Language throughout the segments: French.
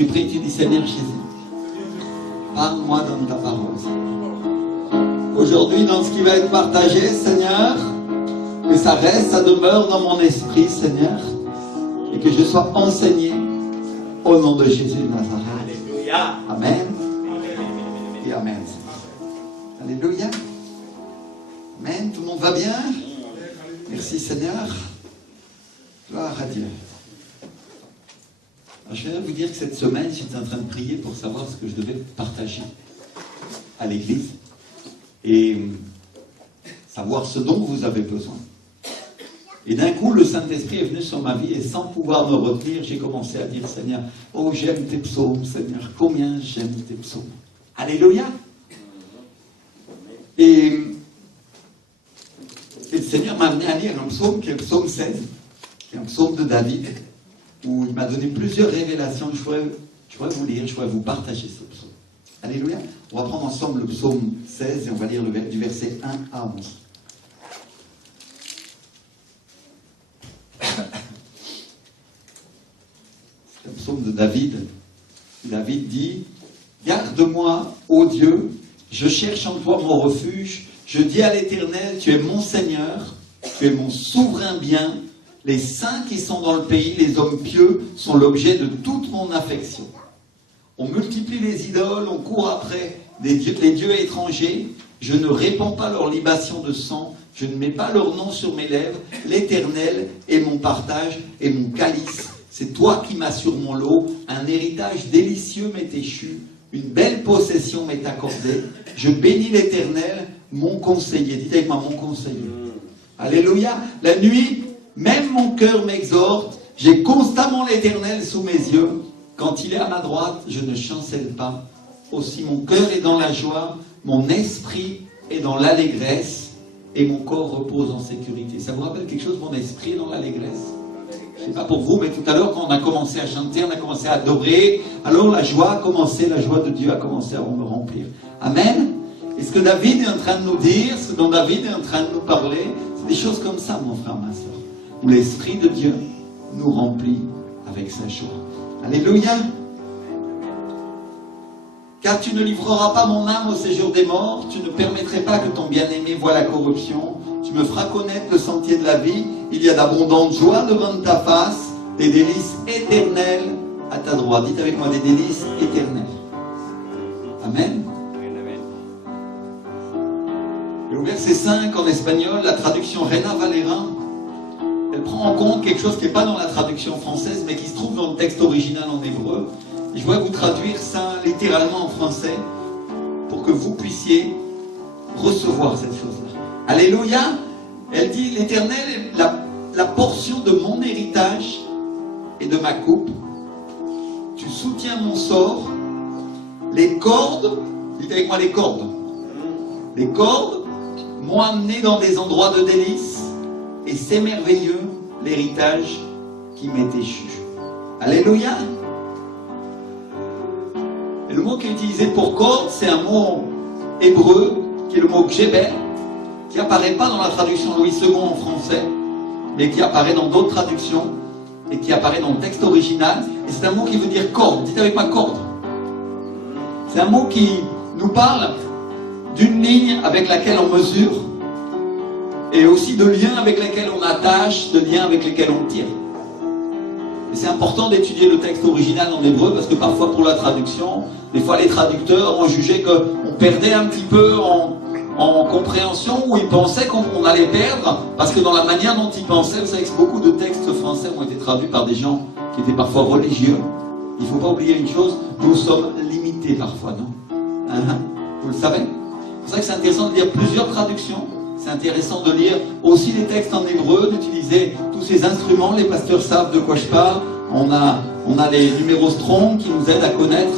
tu pries, tu dis Seigneur Jésus, parle-moi dans ta parole. Aujourd'hui, dans ce qui va être partagé, Seigneur, que ça reste, ça demeure dans mon esprit, Seigneur, et que je sois enseigné au nom de Jésus de Nazareth. Alléluia. Amen. Et Amen. Alléluia. Amen. Tout le monde va bien? Merci Seigneur. Gloire à Dieu. Alors, je vais vous dire que cette semaine, j'étais en train de prier pour savoir ce que je devais partager à l'église et savoir ce dont vous avez besoin. Et d'un coup, le Saint-Esprit est venu sur ma vie et sans pouvoir me retenir, j'ai commencé à dire Seigneur, oh j'aime tes psaumes, Seigneur, combien j'aime tes psaumes. Alléluia. Et le Seigneur m'a amené à lire un psaume qui est le psaume 16, qui est un psaume de David, où il m'a donné plusieurs révélations. Je pourrais vous lire, je pourrais vous partager ce psaume. Alléluia. On va prendre ensemble le psaume 16 et on va lire du verset 1 à 11. C'est un psaume de David. David dit « Garde-moi, ô Dieu, je cherche en toi mon refuge. Je dis à l'Éternel, tu es mon Seigneur, tu es mon souverain bien. Les saints qui sont dans le pays, les hommes pieux, sont l'objet de toute mon affection. On multiplie les idoles, on court après les dieux étrangers. Je ne répands pas leur libation de sang, je ne mets pas leur nom sur mes lèvres. L'Éternel est mon partage et mon calice. C'est toi qui m'assures mon lot. Un héritage délicieux m'est échu. Une belle possession m'est accordée. Je bénis l'Éternel, mon conseiller. Dites avec moi, mon conseiller. Alléluia. La nuit, même mon cœur m'exhorte. J'ai constamment l'Éternel sous mes yeux. Quand il est à ma droite, je ne chancelle pas. Aussi mon cœur est dans la joie, mon esprit est dans l'allégresse, et mon corps repose en sécurité. Ça vous rappelle quelque chose, mon esprit est dans l'allégresse? Je ne sais pas pour vous, mais tout à l'heure, quand on a commencé à chanter, on a commencé à adorer, alors la joie a commencé, la joie de Dieu a commencé à me remplir. Amen. Et ce que David est en train de nous dire, ce dont David est en train de nous parler, c'est des choses comme ça, mon frère, ma soeur, où l'Esprit de Dieu nous remplit avec sa joie. Alléluia. Car tu ne livreras pas mon âme au séjour des morts, tu ne permettrais pas que ton bien-aimé voie la corruption, tu me feras connaître le sentier de la vie, il y a d'abondantes joies devant ta face, des délices éternelles à ta droite. Dites avec moi, des délices éternelles. Amen. Et au verset 5 en espagnol, la traduction Reina Valera, elle prend en compte quelque chose qui n'est pas dans la traduction française, mais qui se trouve dans le texte original en hébreu. Et je voudrais vous traduire ça littéralement en français pour que vous puissiez recevoir cette chose-là. Alléluia. Elle dit, l'Éternel est la portion de mon héritage et de ma coupe. Tu soutiens mon sort. Les cordes, dites avec moi les cordes. Les cordes m'ont amené dans des endroits de délices. Et c'est merveilleux l'héritage qui m'est échu. Alléluia. Et le mot qui est utilisé pour corde, c'est un mot hébreu, qui est le mot gébel, qui n'apparaît pas dans la traduction Louis II en français, mais qui apparaît dans d'autres traductions, et qui apparaît dans le texte original. Et c'est un mot qui veut dire corde. Dites avec moi corde. C'est un mot qui nous parle d'une ligne avec laquelle on mesure, et aussi de liens avec lesquels on attache, de liens avec lesquels on tire. Et c'est important d'étudier le texte original en hébreu, parce que parfois pour la traduction, des fois les traducteurs ont jugé qu'on perdait un petit peu en compréhension, ou ils pensaient qu'on allait perdre, parce que dans la manière dont ils pensaient, vous savez que beaucoup de textes français ont été traduits par des gens qui étaient parfois religieux. Il ne faut pas oublier une chose, nous sommes limités parfois, non? Vous le savez? C'est pour ça que c'est intéressant de lire plusieurs traductions. C'est intéressant de lire aussi les textes en hébreu, d'utiliser tous ces instruments. Les pasteurs savent de quoi je parle. On a les numéros Strong qui nous aident à connaître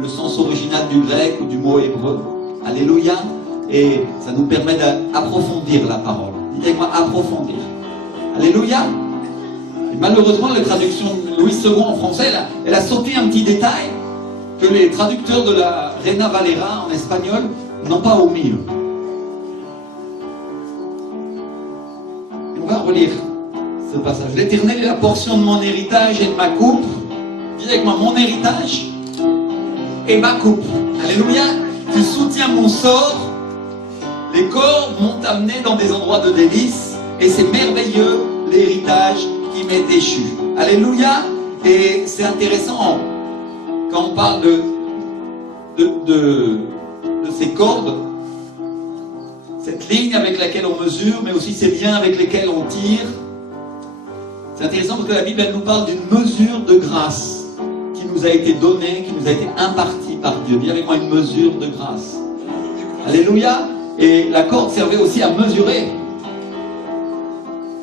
le sens original du grec ou du mot hébreu. Alléluia. Et ça nous permet d'approfondir la parole. Dites avec moi, approfondir. Alléluia. Et malheureusement, la traduction de Louis II en français, elle a sauté un petit détail que les traducteurs de la Reina Valera en espagnol n'ont pas omis. On va relire ce passage. L'Éternel est la portion de mon héritage et de ma coupe. Dis avec moi, mon héritage et ma coupe. Alléluia. Tu soutiens mon sort. Les cordes m'ont amené dans des endroits de délices. Et c'est merveilleux l'héritage qui m'est échu. Alléluia. Et c'est intéressant quand on parle de ces cordes, cette ligne avec laquelle on mesure, mais aussi ces liens avec lesquels on tire. C'est intéressant parce que la Bible, elle nous parle d'une mesure de grâce qui nous a été donnée, qui nous a été impartie par Dieu. Dis avec moi, une mesure de grâce. Alléluia. Et la corde servait aussi à mesurer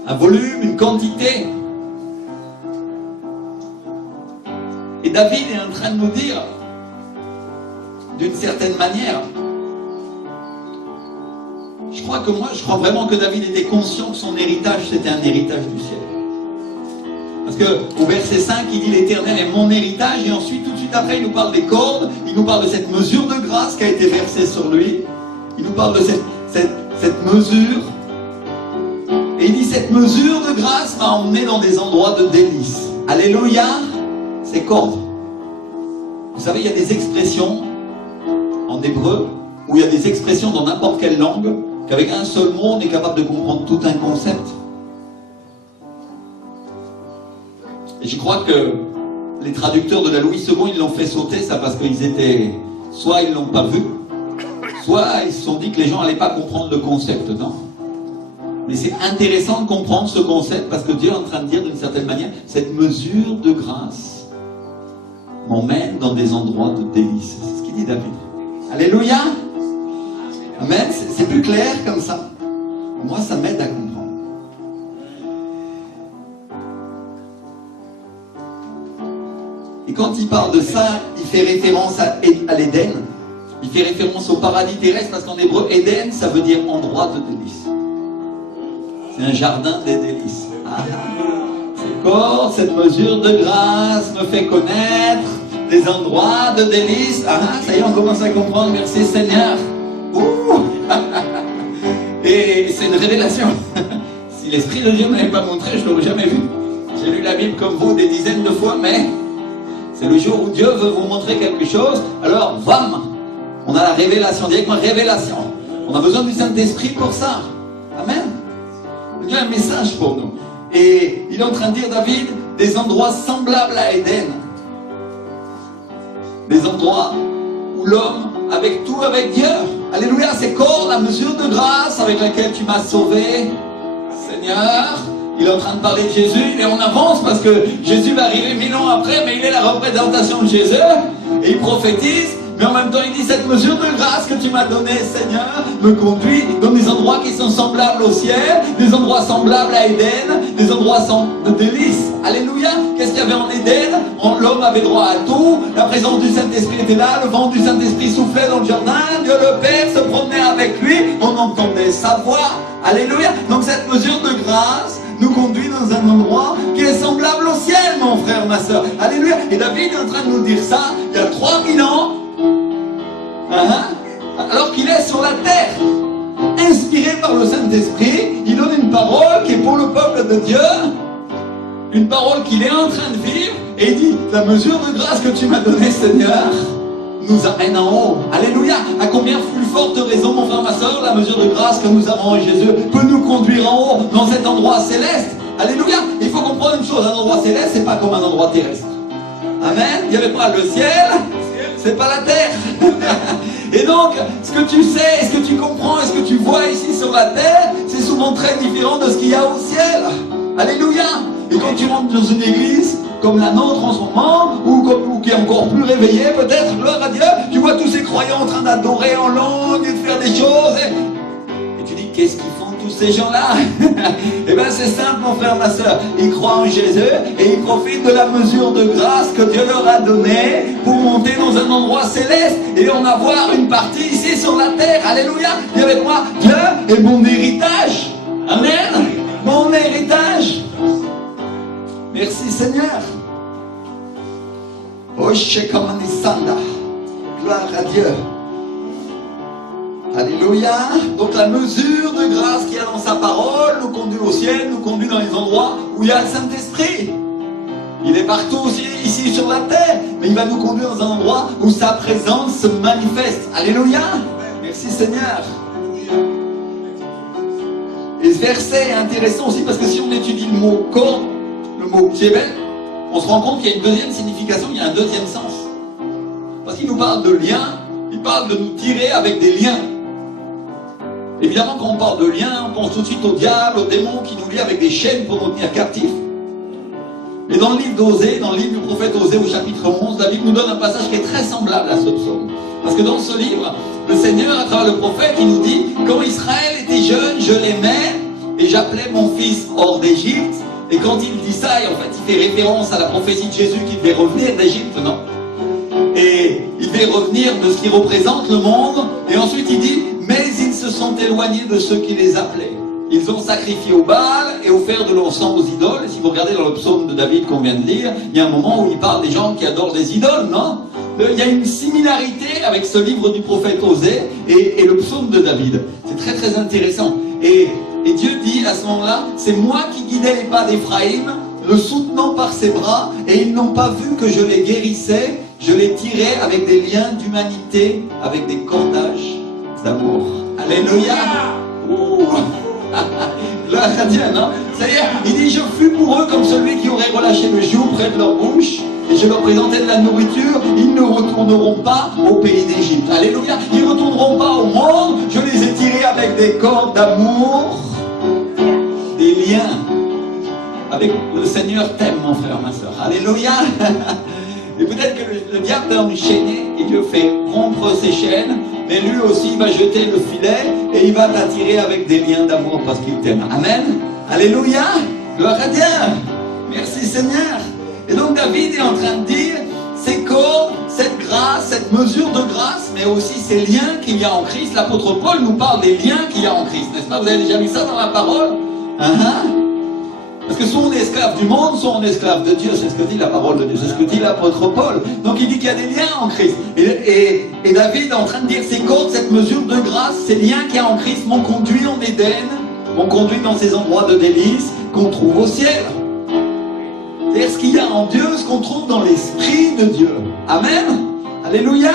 un volume, une quantité. Et David est en train de nous dire, d'une certaine manière, je crois vraiment que David était conscient que son héritage, c'était un héritage du ciel. Parce qu'au verset 5, il dit l'Éternel est mon héritage, et ensuite, tout de suite après, il nous parle des cordes, il nous parle de cette mesure de grâce qui a été versée sur lui, il nous parle de cette mesure, et il dit cette mesure de grâce m'a emmené dans des endroits de délices. Alléluia, ces cordes. Vous savez, il y a des expressions en hébreu, ou il y a des expressions dans n'importe quelle langue, qu'avec un seul mot, on est capable de comprendre tout un concept. Et je crois que les traducteurs de la Louis II, ils l'ont fait sauter, ça parce qu'ils étaient... Soit ils ne l'ont pas vu, soit ils se sont dit que les gens n'allaient pas comprendre le concept, non. Mais c'est intéressant de comprendre ce concept, parce que Dieu est en train de dire d'une certaine manière, cette mesure de grâce m'emmène dans des endroits de délices. C'est ce qu'il dit David. Alléluia. Amen. C'est plus clair comme ça. Moi, ça m'aide à comprendre. Et quand il parle de ça, il fait référence à l'Éden. Il fait référence au paradis terrestre, parce qu'en hébreu, Éden, ça veut dire endroit de délices. C'est un jardin des délices. Cette mesure de grâce me fait connaître des endroits de délices. Ça y est, on commence à comprendre. Merci Seigneur. Et c'est une révélation. Si l'Esprit de Dieu ne m'avait pas montré, je ne l'aurais jamais vu. J'ai lu la Bible comme vous des dizaines de fois, mais c'est le jour où Dieu veut vous montrer quelque chose. Alors, bam, on a la révélation. Dis avec moi, révélation. On a besoin du Saint-Esprit pour ça. Amen. Il y a un message pour nous. Et il est en train de dire, David, des endroits semblables à Éden. Des endroits où l'homme, avec tout, avec Dieu. Alléluia, c'est corps, la mesure de grâce avec laquelle tu m'as sauvé. Seigneur, il est en train de parler de Jésus, et on avance parce que Jésus va arriver 1000 ans après, mais il est la représentation de Jésus. Et il prophétise. Mais en même temps, il dit, cette mesure de grâce que tu m'as donnée, Seigneur, me conduit dans des endroits qui sont semblables au ciel, des endroits semblables à Éden, des endroits de délices. Alléluia. Qu'est-ce qu'il y avait en Éden? L'homme avait droit à tout, la présence du Saint-Esprit était là, le vent du Saint-Esprit soufflait dans le jardin, Dieu le Père se promenait avec lui, on entendait sa voix. Alléluia. Donc cette mesure de grâce nous conduit dans un endroit qui est semblable au ciel, mon frère, ma soeur. Alléluia. Et David est en train de nous dire ça il y a 3000 ans. Alors qu'il est sur la terre, inspiré par le Saint-Esprit, il donne une parole qui est pour le peuple de Dieu, une parole qu'il est en train de vivre, et il dit, la mesure de grâce que tu m'as donnée, Seigneur, nous amène en haut. Alléluia. À combien plus forte raison, mon frère, ma soeur, la mesure de grâce que nous avons en Jésus peut nous conduire en haut, dans cet endroit céleste. Alléluia. Il faut comprendre une chose, un endroit céleste, c'est pas comme un endroit terrestre. Amen. Il n'y avait pas le ciel, c'est pas la terre. Et donc, ce que tu sais, ce que tu comprends et ce que tu vois ici sur la terre, c'est souvent très différent de ce qu'il y a au ciel. Alléluia. Et quand tu rentres dans une église comme la nôtre en ce moment, ou qui est encore plus réveillée peut-être, gloire à Dieu, tu vois tous ces croyants en train d'adorer en langue et de faire des choses. Et tu dis, qu'est-ce qu'ils font tous ces gens-là? Eh bien c'est simple, mon frère, ma soeur. Ils croient en Jésus et ils profitent de la mesure de grâce que Dieu leur a donnée pour monter dans un endroit céleste et en avoir une partie ici sur la terre. Alléluia. Dis avec moi, Dieu est mon héritage. Amen. Mon héritage. Merci Seigneur. Gloire à Dieu. Alléluia. Donc la mesure de grâce qu'il y a dans sa parole nous conduit au ciel, nous conduit dans les endroits où il y a le Saint-Esprit. Il est partout aussi, ici ici sur la terre, mais il va nous conduire dans un endroit où sa présence se manifeste. Alléluia. Merci Seigneur. Et ce verset est intéressant aussi parce que si on étudie le mot corps, le mot Jebel, on se rend compte qu'il y a une deuxième signification, il y a un deuxième sens. Parce qu'il nous parle de liens, il parle de nous tirer avec des liens. Évidemment, quand on parle de liens, on pense tout de suite au diable, au démon qui nous lie avec des chaînes pour nous tenir captifs. Et dans le livre d'Osée, dans le livre du prophète Osée au chapitre 11, la Bible nous donne un passage qui est très semblable à ce psaume. Parce que dans ce livre, le Seigneur, à travers le prophète, il nous dit « Quand Israël était jeune, je l'aimais et j'appelais mon fils hors d'Égypte. » Et quand il dit ça, et en fait il fait référence à la prophétie de Jésus qui devait revenir d'Égypte, non? Et il devait revenir de ce qui représente le monde. Et ensuite il dit « Mais ils se sont éloignés de ceux qui les appelaient. » Ils ont sacrifié au Baal et offert de l'encens aux idoles. Et si vous regardez dans le psaume de David qu'on vient de lire, il y a un moment où il parle des gens qui adorent des idoles, non? Il y a une similarité avec ce livre du prophète Osée et le psaume de David. C'est très très intéressant. Et Dieu dit à ce moment-là, c'est moi qui guidais les pas d'Éphraïm, le soutenant par ses bras, et ils n'ont pas vu que je les guérissais, je les tirais avec des liens d'humanité, avec des cordages d'amour. Alléluia. Gloire à Dieu, non? C'est-à-dire, il dit, je fus pour eux comme celui qui aurait relâché le joug près de leur bouche, et je leur présentais de la nourriture, ils ne retourneront pas au pays d'Égypte. Alléluia. Ils ne retourneront pas au monde, je les ai tirés avec des cordes d'amour, des liens. Avec le Seigneur t'aime, mon frère, ma soeur. Alléluia. Et peut-être que le diable t'a enchaîné et Dieu fait rompre ses chaînes, mais lui aussi va jeter le filet et il va t'attirer avec des liens d'amour parce qu'il t'aime. Amen. Alléluia. Gloire à Dieu. Merci Seigneur. Et donc David est en train de dire ces corps, cette grâce, cette mesure de grâce, mais aussi ces liens qu'il y a en Christ. L'apôtre Paul nous parle des liens qu'il y a en Christ, n'est-ce pas? Vous avez déjà vu ça dans la parole? Parce que soit on est esclave du monde, soit on est esclave de Dieu. C'est ce que dit la parole de Dieu, c'est ce que dit l'apôtre Paul. Donc il dit qu'il y a des liens en Christ. Et David est en train de dire ces cordes, cette mesure de grâce, ces liens qu'il y a en Christ m'ont conduit en Éden, m'ont conduit dans ces endroits de délices qu'on trouve au ciel. C'est-à-dire ce qu'il y a en Dieu, ce qu'on trouve dans l'Esprit de Dieu. Amen. Alléluia.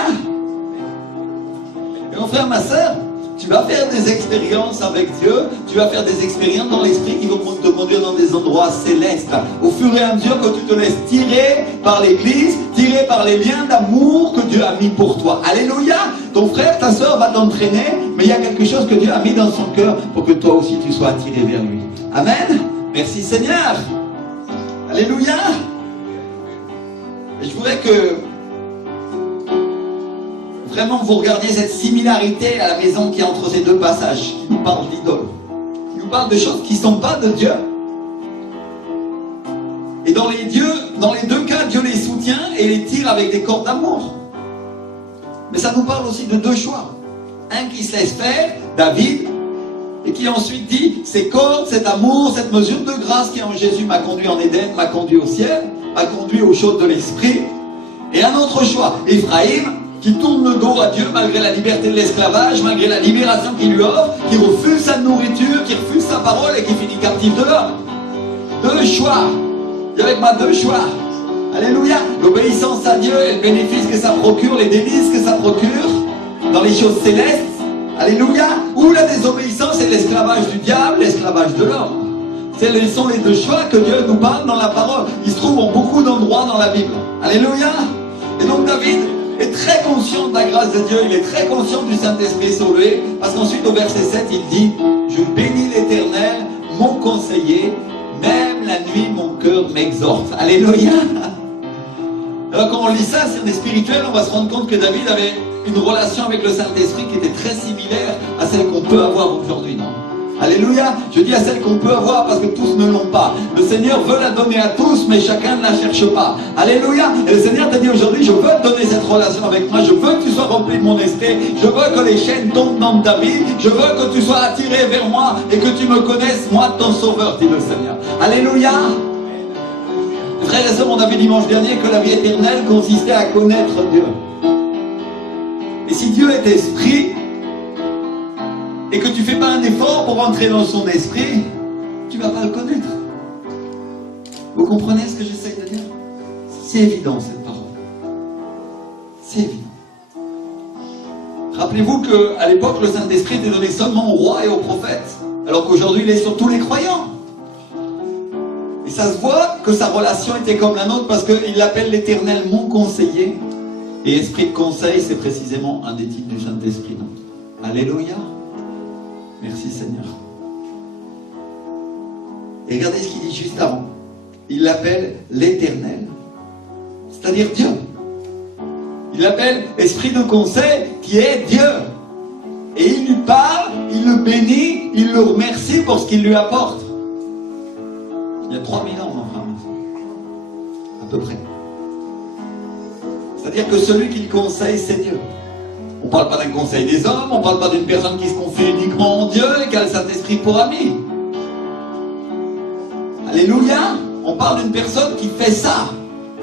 Et mon frère, ma soeur, tu vas faire des expériences avec Dieu, tu vas faire des expériences dans l'Esprit qui vont te conduire dans des endroits célestes. Au fur et à mesure que tu te laisses tirer par l'Église, tirer par les liens d'amour que Dieu a mis pour toi. Alléluia. Ton frère, ta soeur va t'entraîner, mais il y a quelque chose que Dieu a mis dans son cœur pour que toi aussi tu sois attiré vers lui. Amen. Merci Seigneur. Alléluia. Et je voudrais que vraiment vous regardiez cette similarité à la maison qui est entre ces deux passages, qui nous parlent d'idoles, qui nous parlent de choses qui ne sont pas de Dieu. Et dans les deux cas, Dieu les soutient et les tire avec des cordes d'amour. Mais ça nous parle aussi de deux choix. Un qui se laisse faire, David, et qui ensuite dit, ces cordes, cet amour, cette mesure de grâce qui en Jésus m'a conduit en Éden, m'a conduit au ciel, m'a conduit aux choses de l'esprit. Et un autre choix, Éphraïm, qui tourne le dos à Dieu malgré la liberté de l'esclavage, malgré la libération qu'il lui offre, qui refuse sa nourriture, qui refuse sa parole et qui finit captif de l'homme. Deux choix. Dis avec moi, deux choix. Alléluia. L'obéissance à Dieu et le bénéfice que ça procure, les délices que ça procure dans les choses célestes. Alléluia. Ou la désobéissance et l'esclavage du diable, l'esclavage de l'homme. Ce sont les deux choix que Dieu nous parle dans la parole. Ils se trouvent en beaucoup d'endroits dans la Bible. Alléluia. Et donc David est très conscient de la grâce de Dieu, il est très conscient du Saint-Esprit sur lui, parce qu'ensuite au verset 7 il dit, je bénis l'Éternel, mon conseiller, même la nuit mon cœur m'exhorte. Alléluia. Alors quand on lit ça, si on est spirituel, on va se rendre compte que David avait une relation avec le Saint-Esprit qui était très similaire à celle qu'on peut avoir aujourd'hui, non? Alléluia. Je dis à celle qu'on peut avoir parce que tous ne l'ont pas. Le Seigneur veut la donner à tous, mais chacun ne la cherche pas. Alléluia. Et le Seigneur t'a dit aujourd'hui, je veux te donner cette relation avec moi. Je veux que tu sois rempli de mon esprit. Je veux que les chaînes tombent dans ta vie. Je veux que tu sois attiré vers moi et que tu me connaisses, moi, ton sauveur, dit le Seigneur. Alléluia. Frères et sœurs, on a vu dimanche dernier que la vie éternelle consistait à connaître Dieu. Et si Dieu est esprit, et que tu ne fais pas un effort pour entrer dans son esprit, tu ne vas pas le connaître. Vous comprenez ce que j'essaie de dire? C'est évident cette parole. C'est évident. Rappelez-vous qu'à l'époque, le Saint-Esprit était donné seulement aux rois et aux prophètes, alors qu'aujourd'hui, il est sur tous les croyants. Et ça se voit que sa relation était comme la nôtre parce qu'il l'appelle l'Éternel mon conseiller. Et esprit de conseil, c'est précisément un des titres du Saint-Esprit. Alléluia. Merci Seigneur. Et regardez ce qu'il dit juste avant. Il l'appelle l'Éternel, c'est-à-dire Dieu. Il l'appelle esprit de conseil qui est Dieu. Et il lui parle, il le bénit, il le remercie pour ce qu'il lui apporte. Il y a 3000 ans, mon frère, à peu près. C'est-à-dire que celui qui le conseille, c'est Dieu. On ne parle pas d'un conseil des hommes, on ne parle pas d'une personne qui se confie uniquement en Dieu et qui a le Saint-Esprit pour ami. Alléluia. On parle d'une personne qui fait ça,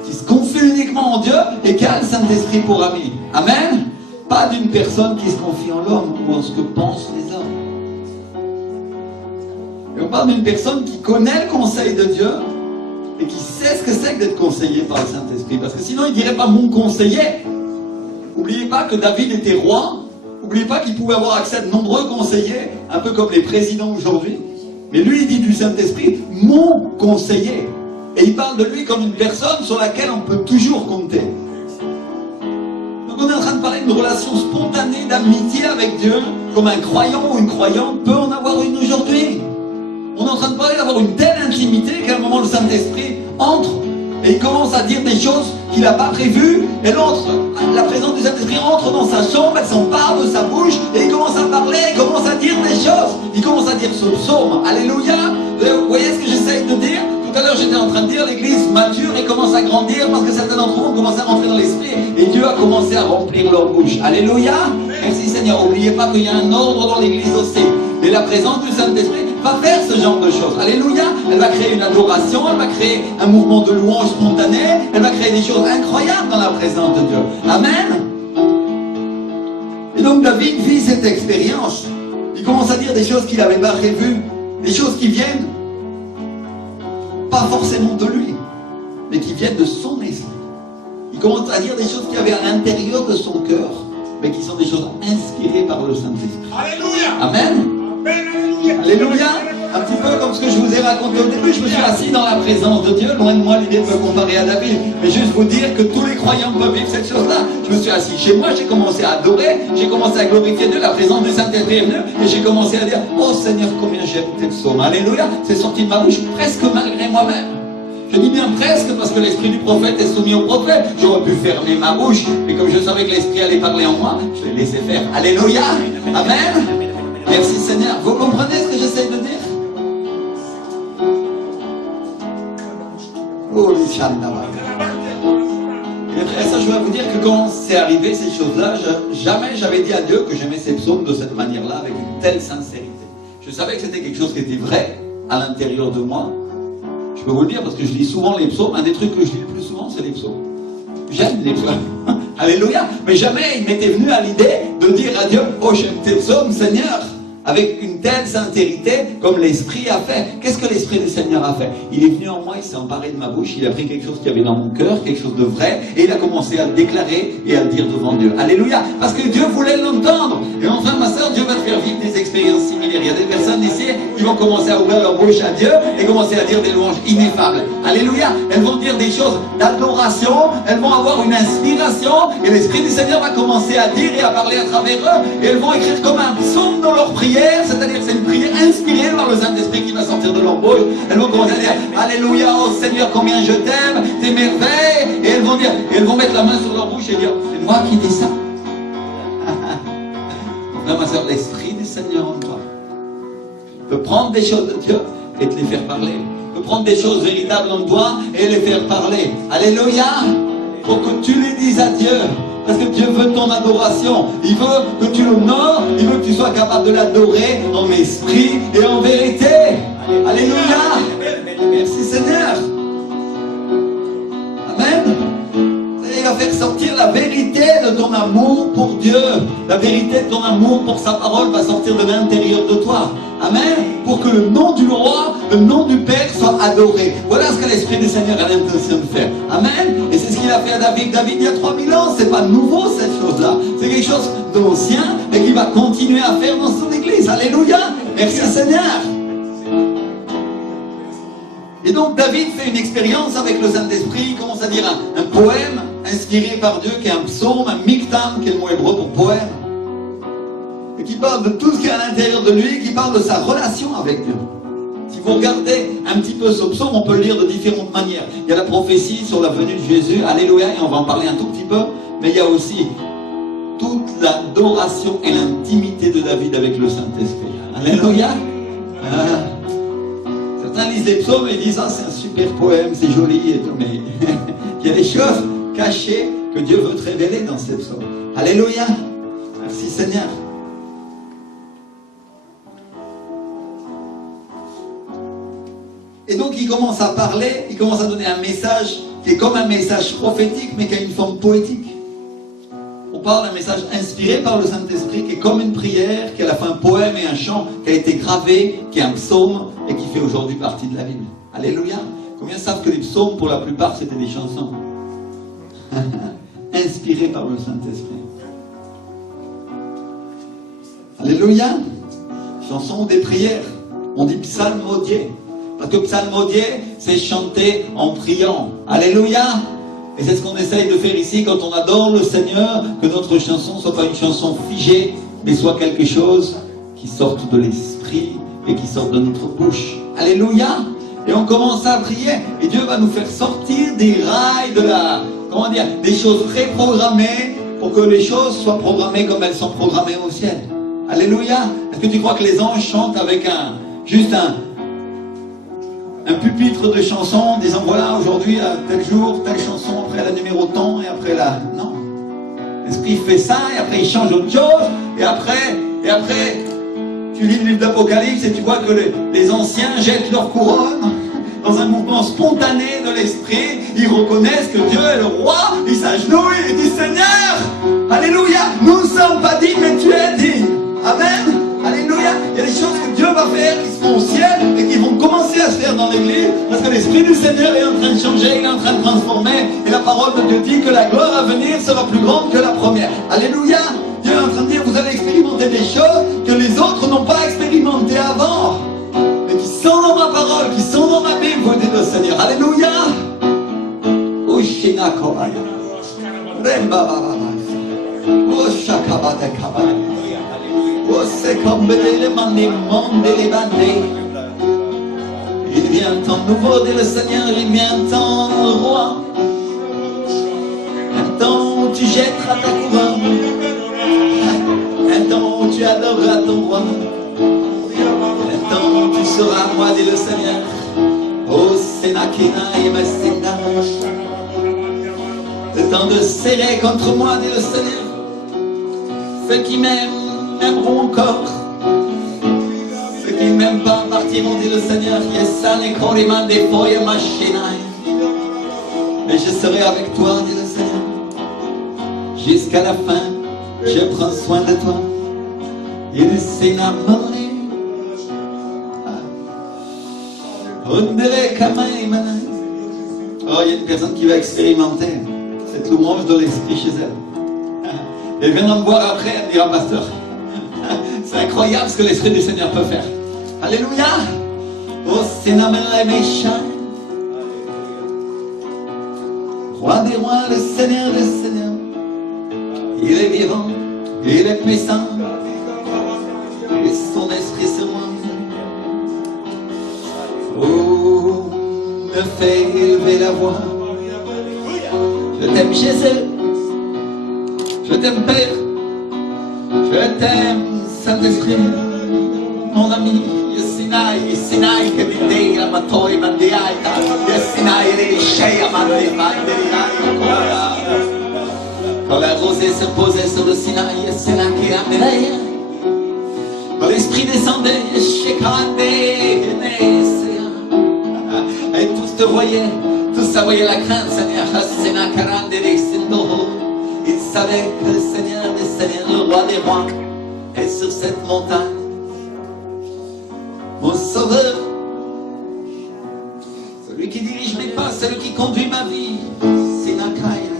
qui se confie uniquement en Dieu et qui a le Saint-Esprit pour ami. Amen. Pas d'une personne qui se confie en l'homme ou en ce que pensent les hommes. Et on parle d'une personne qui connaît le conseil de Dieu et qui sait ce que c'est que d'être conseillé par le Saint-Esprit. Parce que sinon, il ne dirait pas mon conseiller. N'oubliez pas que David était roi. N'oubliez pas qu'il pouvait avoir accès à de nombreux conseillers, un peu comme les présidents aujourd'hui. Mais lui, il dit du Saint-Esprit, mon conseiller. Et il parle de lui comme une personne sur laquelle on peut toujours compter. Donc on est en train de parler d'une relation spontanée d'amitié avec Dieu, comme un croyant ou une croyante peut en avoir une aujourd'hui. On est en train de parler d'avoir une telle intimité qu'à un moment le Saint-Esprit entre et il commence à dire des choses qu'il n'a pas prévues. Et l'autre, la présence du Saint-Esprit entre dans sa chambre, elle s'empare de sa bouche et il commence à parler, il commence à dire des choses. Il commence à dire ce psaume. Alléluia. Vous voyez ce que j'essaye de dire? Tout à l'heure j'étais en train de dire l'église mature et commence à grandir parce que certains d'entre vous commencent à rentrer dans l'esprit et Dieu a commencé à remplir leur bouche. Alléluia. Merci Seigneur. N'oubliez pas qu'il y a un ordre dans l'église aussi. Mais la présence du Saint-Esprit va faire ce genre de choses. Alléluia. Elle va créer une adoration, elle va créer un mouvement de louange spontané, elle va créer des choses incroyables dans la présence de Dieu. Amen. Et donc David vit cette expérience. Il commence à dire des choses qu'il n'avait pas prévues, des choses qui viennent pas forcément de lui, mais qui viennent de son esprit. Il commence à dire des choses qu'il y avait à l'intérieur de son cœur, mais qui sont des choses inspirées par le Saint-Esprit. Alléluia. Amen. Alléluia. Un petit peu comme ce que je vous ai raconté au début, je me suis assis dans la présence de Dieu, loin de moi l'idée de me comparer à David, mais juste vous dire que tous les croyants peuvent vivre cette chose-là. Je me suis assis chez moi, j'ai commencé à adorer, j'ai commencé à glorifier Dieu, la présence du Saint-Esprit est venue, et j'ai commencé à dire, oh Seigneur, combien j'aime tes psaumes. Alléluia. C'est sorti de ma bouche presque malgré moi-même. Je dis bien presque parce que l'esprit du prophète est soumis au prophète. J'aurais pu fermer ma bouche, mais comme je savais que l'esprit allait parler en moi, je l'ai laissé faire. Alléluia. Amen. Merci Seigneur. Vous comprenez ce que j'essaie de dire? Oh, les chandavas. Et frère, ça je dois vous dire que quand c'est arrivé ces choses-là, jamais j'avais dit à Dieu que j'aimais ces psaumes de cette manière-là, avec une telle sincérité. Je savais que c'était quelque chose qui était vrai à l'intérieur de moi. Je peux vous le dire parce que je lis souvent les psaumes. Un des trucs que je lis le plus souvent, c'est les psaumes. J'aime les psaumes. Alléluia. Mais jamais il m'était venu à l'idée de dire à Dieu, oh j'aime tes psaumes Seigneur, avec une telle sincérité comme l'Esprit a fait. Qu'est-ce que l'Esprit du Seigneur a fait? Il est venu en moi, il s'est emparé de ma bouche, il a pris quelque chose qu'il y avait dans mon cœur, quelque chose de vrai, et il a commencé à le déclarer et à le dire devant Dieu. Alléluia. Parce que Dieu voulait l'entendre. Et enfin ma soeur, Dieu va te faire vivre des expériences similaires. Il y a des personnes ici qui vont commencer à ouvrir leur bouche à Dieu et commencer à dire des louanges ineffables. Alléluia. Elles vont dire des choses d'adoration, elles vont avoir une inspiration, et l'Esprit du Seigneur va commencer à dire et à parler à travers eux, et elles vont écrire comme un psaume dans leur prière. C'est-à-dire que c'est une prière inspirée par le Saint-Esprit qui va sortir de leur bouche. Elles vont commencer à dire Alléluia, oh Seigneur, combien je t'aime, tes merveilles. Et elles vont dire, et elles vont mettre la main sur leur bouche et dire c'est moi qui dis ça. Non, ma soeur, l'Esprit du Seigneur en toi peut prendre des choses de Dieu et te les faire parler. Peut prendre des choses véritables en toi et les faire parler. Alléluia. Pour que tu les dises à Dieu. Parce que Dieu veut ton adoration. Il veut que tu l'honores. Il veut que tu sois capable de l'adorer en esprit et en vérité. Alléluia. Merci Seigneur. Amen. Il va faire sortir la vérité de ton amour pour Dieu, la vérité de ton amour pour sa parole va sortir de l'intérieur de toi. Amen. Pour que le nom du roi, le nom du Père soit adoré. Voilà ce que l'Esprit du Seigneur a l'intention de faire. Amen. Et c'est ce qu'il a fait à David. David, il y a 3000 ans, c'est pas nouveau cette chose-là. C'est quelque chose d'ancien et qu'il va continuer à faire dans son Église. Alléluia. Merci Seigneur. Et donc David fait une expérience avec le Saint-Esprit. Il commence à dire un poème inspiré par Dieu, qui est un psaume, un miktam, qui est le mot hébreu pour poème. Et qui parle de tout ce qui est à l'intérieur de lui, qui parle de sa relation avec Dieu. Si vous regardez un petit peu ce psaume, on peut le lire de différentes manières. Il y a la prophétie sur la venue de Jésus, alléluia, et on va en parler un tout petit peu, mais il y a aussi toute l'adoration et l'intimité de David avec le Saint-Esprit. Alléluia. Certains lisent les psaumes et disent « Ah, c'est un super poème, c'est joli et tout », mais il y a des choses cachées que Dieu veut te révéler dans ces psaumes. Alléluia. Merci Seigneur. Et donc il commence à parler, il commence à donner un message qui est comme un message prophétique, mais qui a une forme poétique. On parle d'un message inspiré par le Saint-Esprit, qui est comme une prière, qui est à la fois un poème et un chant, qui a été gravé, qui est un psaume, et qui fait aujourd'hui partie de la Bible. Alléluia. Combien savent que les psaumes, pour la plupart, c'était des chansons inspirées par le Saint-Esprit. Alléluia. Chansons ou des prières. On dit psalmodier. Parce que psalmodier, c'est chanter en priant. Alléluia. Et c'est ce qu'on essaye de faire ici quand on adore le Seigneur, que notre chanson ne soit pas une chanson figée, mais soit quelque chose qui sorte de l'esprit et qui sorte de notre bouche. Alléluia. Et on commence à prier, et Dieu va nous faire sortir des rails de la, comment dire, des choses préprogrammées, pour que les choses soient programmées comme elles sont programmées au ciel. Alléluia. Est-ce que tu crois que les anges chantent avec juste un pupitre de chansons, en disant voilà, aujourd'hui, à tel jour, telle chanson, après la numéro tant, et après la... Non. L'Esprit fait ça, et après il change autre chose, et après, tu lis le livre d'Apocalypse, et tu vois que les anciens jettent leur couronne, dans un mouvement spontané de l'Esprit, ils reconnaissent que Dieu est le roi, ils s'agenouillent, ils disent Seigneur, alléluia, nous ne sommes pas dignes, mais tu es digne. Amen. Alléluia. Il y a des choses que Dieu va faire qui seront au ciel et qui vont commencer à se faire dans l'église parce que l'Esprit du Seigneur est en train de changer, il est en train de transformer et la parole de Dieu dit que la gloire à venir sera plus grande que la première. Alléluia. Dieu est en train de dire vous allez expérimenter des choses que les autres n'ont pas expérimentées avant mais qui sont dans ma parole, qui sont dans ma Bible, vous dites le Seigneur. Alléluia. Ushina Kobaya. Remba Baba. Ushakabata Kabaya. Il vient un temps nouveau, dit le Seigneur, il vient un temps roi. Un temps où tu jetteras ta couronne. Un temps où tu adoreras ton roi. Un temps où tu seras moi, dit le Seigneur. Oh Sénakina et Messina. Le temps de serrer contre moi, dit le Seigneur. Ceux qui m'aimeront encore. Ceux qui ne m'aiment pas partiront, dit le Seigneur. Mais je serai avec toi, dit le Seigneur. Jusqu'à la fin, je prends soin de toi. Il s'énamorait. Oh, il y a une personne qui va expérimenter cette louange de l'Esprit chez elle. Elle viendra me voir après, elle dira pasteur. C'est incroyable ce que l'Esprit du Seigneur peut faire. Alléluia. Oh Seigneur, roi des rois, le Seigneur des seigneurs. Il est vivant, il est puissant. Et son esprit sur moi. Oh, me fait élever la voix. Je t'aime Jésus. Je t'aime Père, je t'aime Saint-Esprit, mon ami. Yesinai, Yesinai, que t'es la matori mandiaita. Yesinai, les cheia mandiaita. Quand la rosée se posait sur le Sinaï, Yesinai qui amenait. Quand l'Esprit descendait, et tous te voyaient, tous ça voyait la crainte, Seigneur. Yesinai, karande, les sindoho. Il avec le Seigneur des Seigneurs, le roi des rois, est sur cette montagne. Mon sauveur, celui qui dirige mes pas, celui qui conduit ma vie, Sinakai,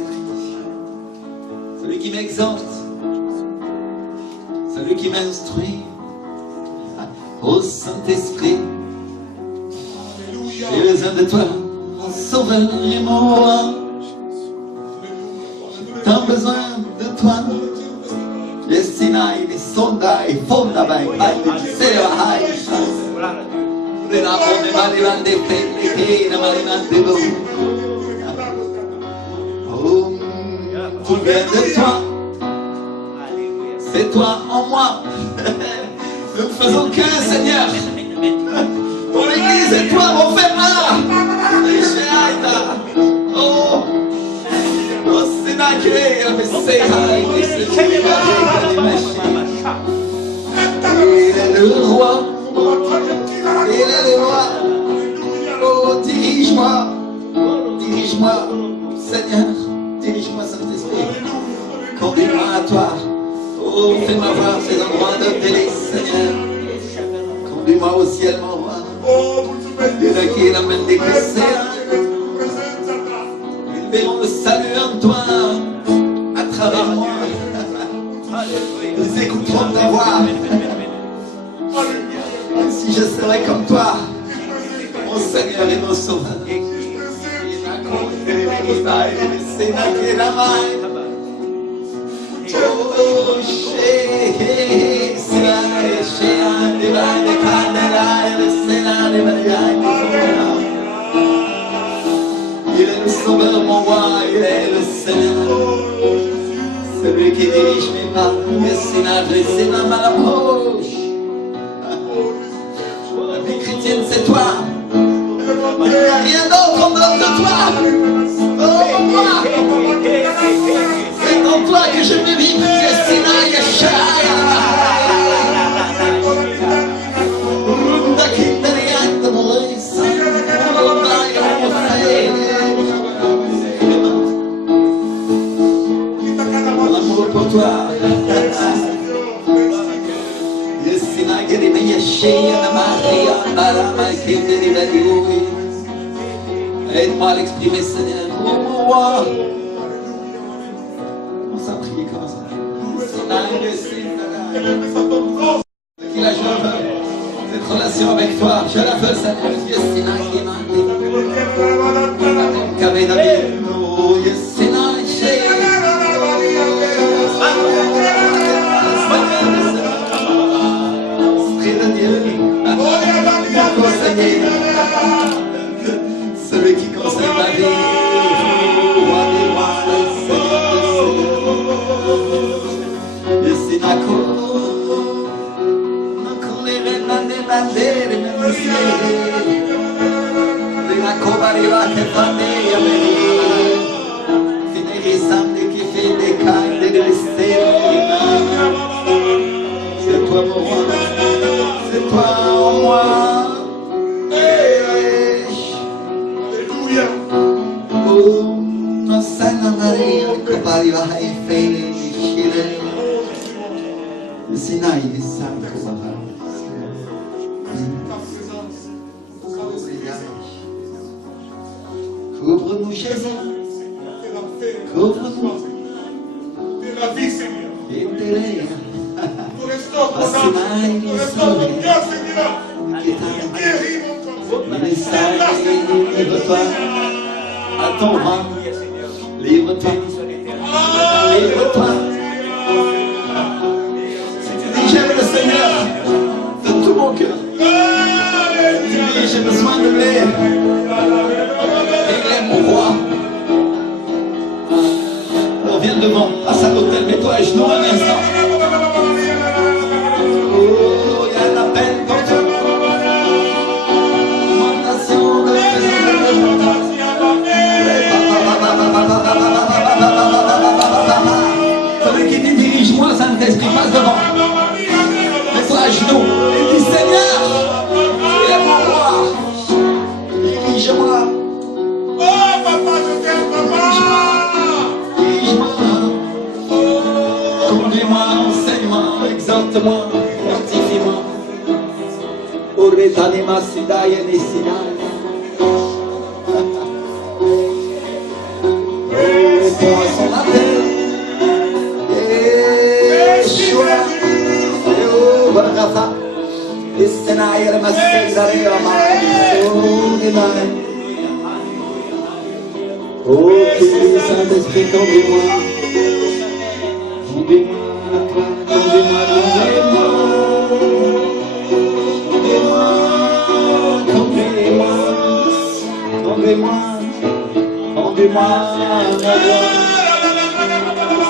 celui qui m'exhorte, celui qui m'instruit. Ô Saint-Esprit, j'ai besoin de toi, mon sauveur et mon roi. Tant besoin de toi. Les Sinaï, les Sonda, et Fonda, les Seva, les Napons, les Marimans, les Fêtes, les Marimans, les Beaux. Oh, tout vient de toi. C'est toi en moi. Nous ne faisons qu'un, Seigneur. Pour l'Église et toi, mon frère. Oh, oh, c'est nacré, mais c'est il est le roi. Il est le roi. Oh, dirige-moi. Dirige-moi, Seigneur. Dirige-moi, Saint-Esprit. Conduis-moi à toi. Oh, fais-moi voir ces endroits de délice, Seigneur. Conduis-moi au ciel, mon roi. Dieu qui l'amène des chrétiens. Ils verront le salut en toi, à travers moi. Ils écouteront ta voix. Si je serais comme toi, mon Seigneur et mon Sauveur. Il est le Sauveur, mon roi, il est le Seigneur. Celui qui dirige mes pas, c'est ma approche. La vie chrétienne, c'est toi. Il n'y a rien d'autre en dehors de toi. Oh, moi. C'est en toi que je veux vivre. L'amour pour toi. Aide-moi à l'exprimer, Seigneur. Oh, mon roi. On s'en prie comme ça. Qu'il a, je veux cette relation avec toi. Je la veux, Seigneur. Yes, celui qui conseille ma vie, roi des rois, c'est toi mon roi, c'est toi en moi. Santa Maria, Copari vai felice, Sinai di Santa Copari. Couvre-nous, Jésus. Couvre-nous. De la vie, Seigneur. Et de l'air. Nous restons ton âme. Nous restons ton cœur, Seigneur. Guéris mon corps. Livre-toi à ton rang. Livre-toi. Livre-toi. Si tu dis j'aime le Seigneur de tout mon cœur, tu dis j'ai besoin de l'air. Il est mon roi. Alors viens devant, passe à l'autel, mets-toi à genoux un instant. Oh, il y a un appel pour toi. Augmentation de celui qui dit dirige-moi, Saint-Esprit, passe devant. Mets-toi à genoux et dis Seigneur, tu es mon roi. Dirige-moi. Oh, papa, je t'aime, papa. Dirige-moi. conduis-moi, enseigne-moi, exhorte-moi, fortifie-moi. Oretanema Sidaya Nesina. Réponds à son appel. Yeshua. Jéhovah Rapha. Essenaï Ramassegare Ramai. Oh, Christ, Saint-Esprit, conduis-moi. Conduis-moi à toi, conduis-moi, conduis-moi. Conduis-moi, conduis-moi,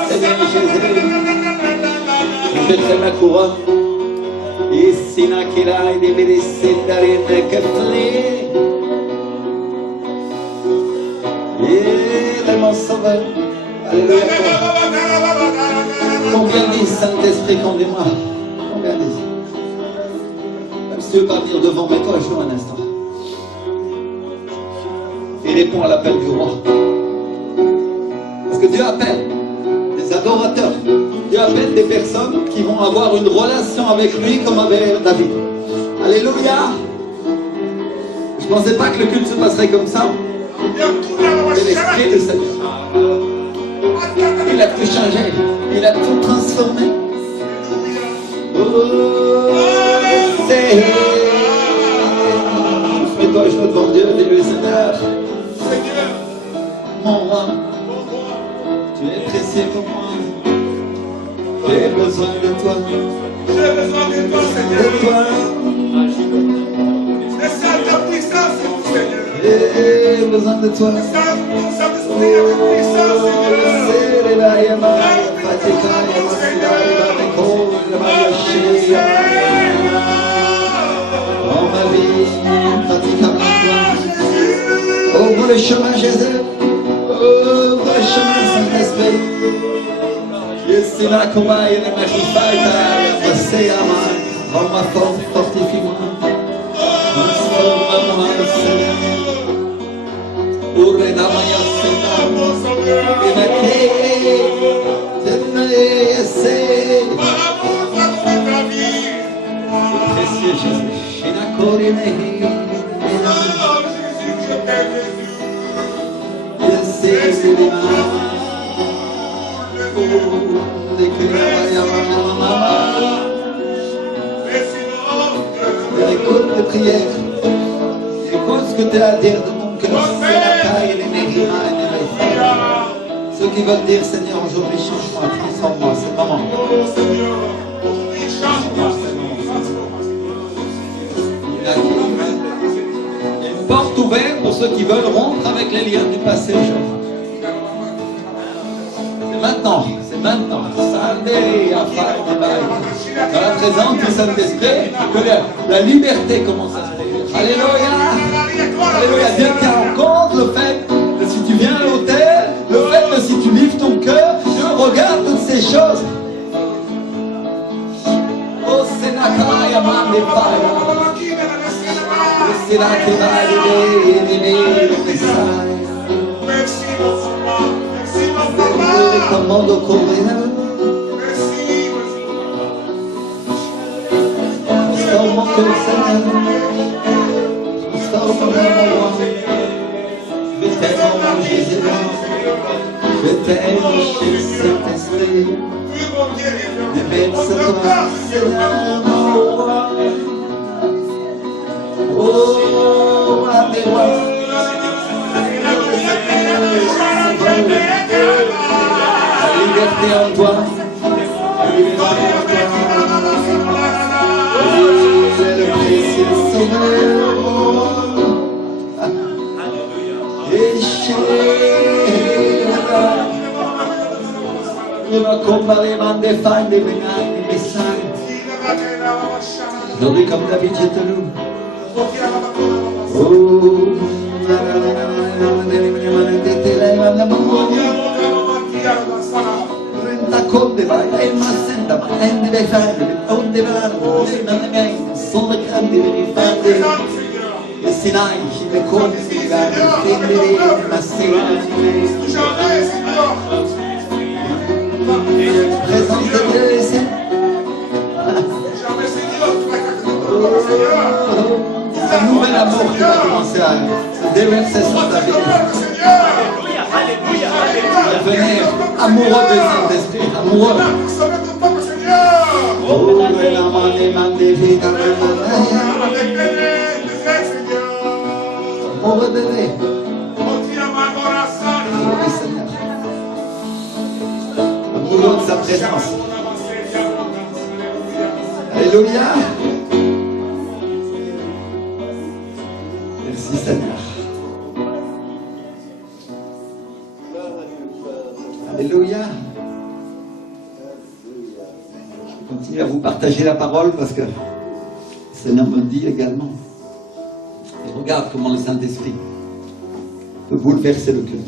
Seigneur Jésus, je mettrai ma couronne. Ici, Nakira, et des bénédictions d'Arine, que il est mon sauveur. Alléluia. Combien dit Saint-Esprit, conduis-moi? Combien dit? Même si tu ne veux pas venir devant, mets-toi à genoux un instant. Et réponds à l'appel du roi. Parce que Dieu appelle des adorateurs. Dieu appelle des personnes qui vont avoir une relation avec lui comme avec David. Alléluia. Je ne pensais pas que le culte se passerait comme ça. C'est l'Esprit du Seigneur. Il a tout changé. Il a tout transformé. Oh, c'est... Mets-toi à genoux devant Dieu. Dis-lui, Seigneur. Mon roi. Tu es précieux pour moi. J'ai besoin de toi. J'ai besoin de toi, Seigneur. De toi. Laisse ta puissance, Seigneur. J'ai besoin de toi. Laisse Saint-Esprit avec puissance, dans ma vie, pratiquement toi. Ouvre le chemin, Jésus. Ouvre le chemin, Saint-Esprit. Ici, la combat et les magnifiques, rends-moi fort, fortifie-moi. Transforme-moi, Seigneur. Urenamaya Seigneur. Précieux Jésus. Écoute les prières. Écoute ce que tu as à dire de ton cœur. Ceux qui veulent dire Seigneur aujourd'hui change-moi, transforme-moi, c'est le moment. Il y a une porte ouverte pour ceux qui veulent rompre avec les liens du passé aujourd'hui. C'est maintenant, c'est maintenant. Dans la présence du Saint-Esprit, que la liberté commence à se produire. Alléluia. Alléluia. Dieu tient en compte le fait que si tu viens à l'autel, le fait que si tu livres ton cœur, Dieu regarde toutes ces choses. Oh, c'est la caille à main des pailles. C'est là qu'il va aider le message. Merci, mon papa. Merci, mon papa. Comment de courir. Merci, Transforme mon cœur, Seigneur. Transforme mon roi. Je t'aime, mon Jésus. Je t'aime, cher Saint-Esprit. Merci toi, Seigneur, mon roi. Oh, roi des rois. La liberté en toi. La liberté en toi. C'est le précieux sauveur. Et je me comparer à des femmes, des bénins, des messages. Aujourd'hui, comme David, je te loue. Oh, présence de Dieu. commencer à déverser sur ta vie. Devenir amoureux du Saint-Esprit, amoureux. Amoureux de lui. Oui, Seigneur. Amoureux de sa présence. Alléluia. Merci Seigneur. Alléluia. Je continue à vous partager la parole parce que le Seigneur me dit également. Et regarde comment le Saint-Esprit peut bouleverser le cœur,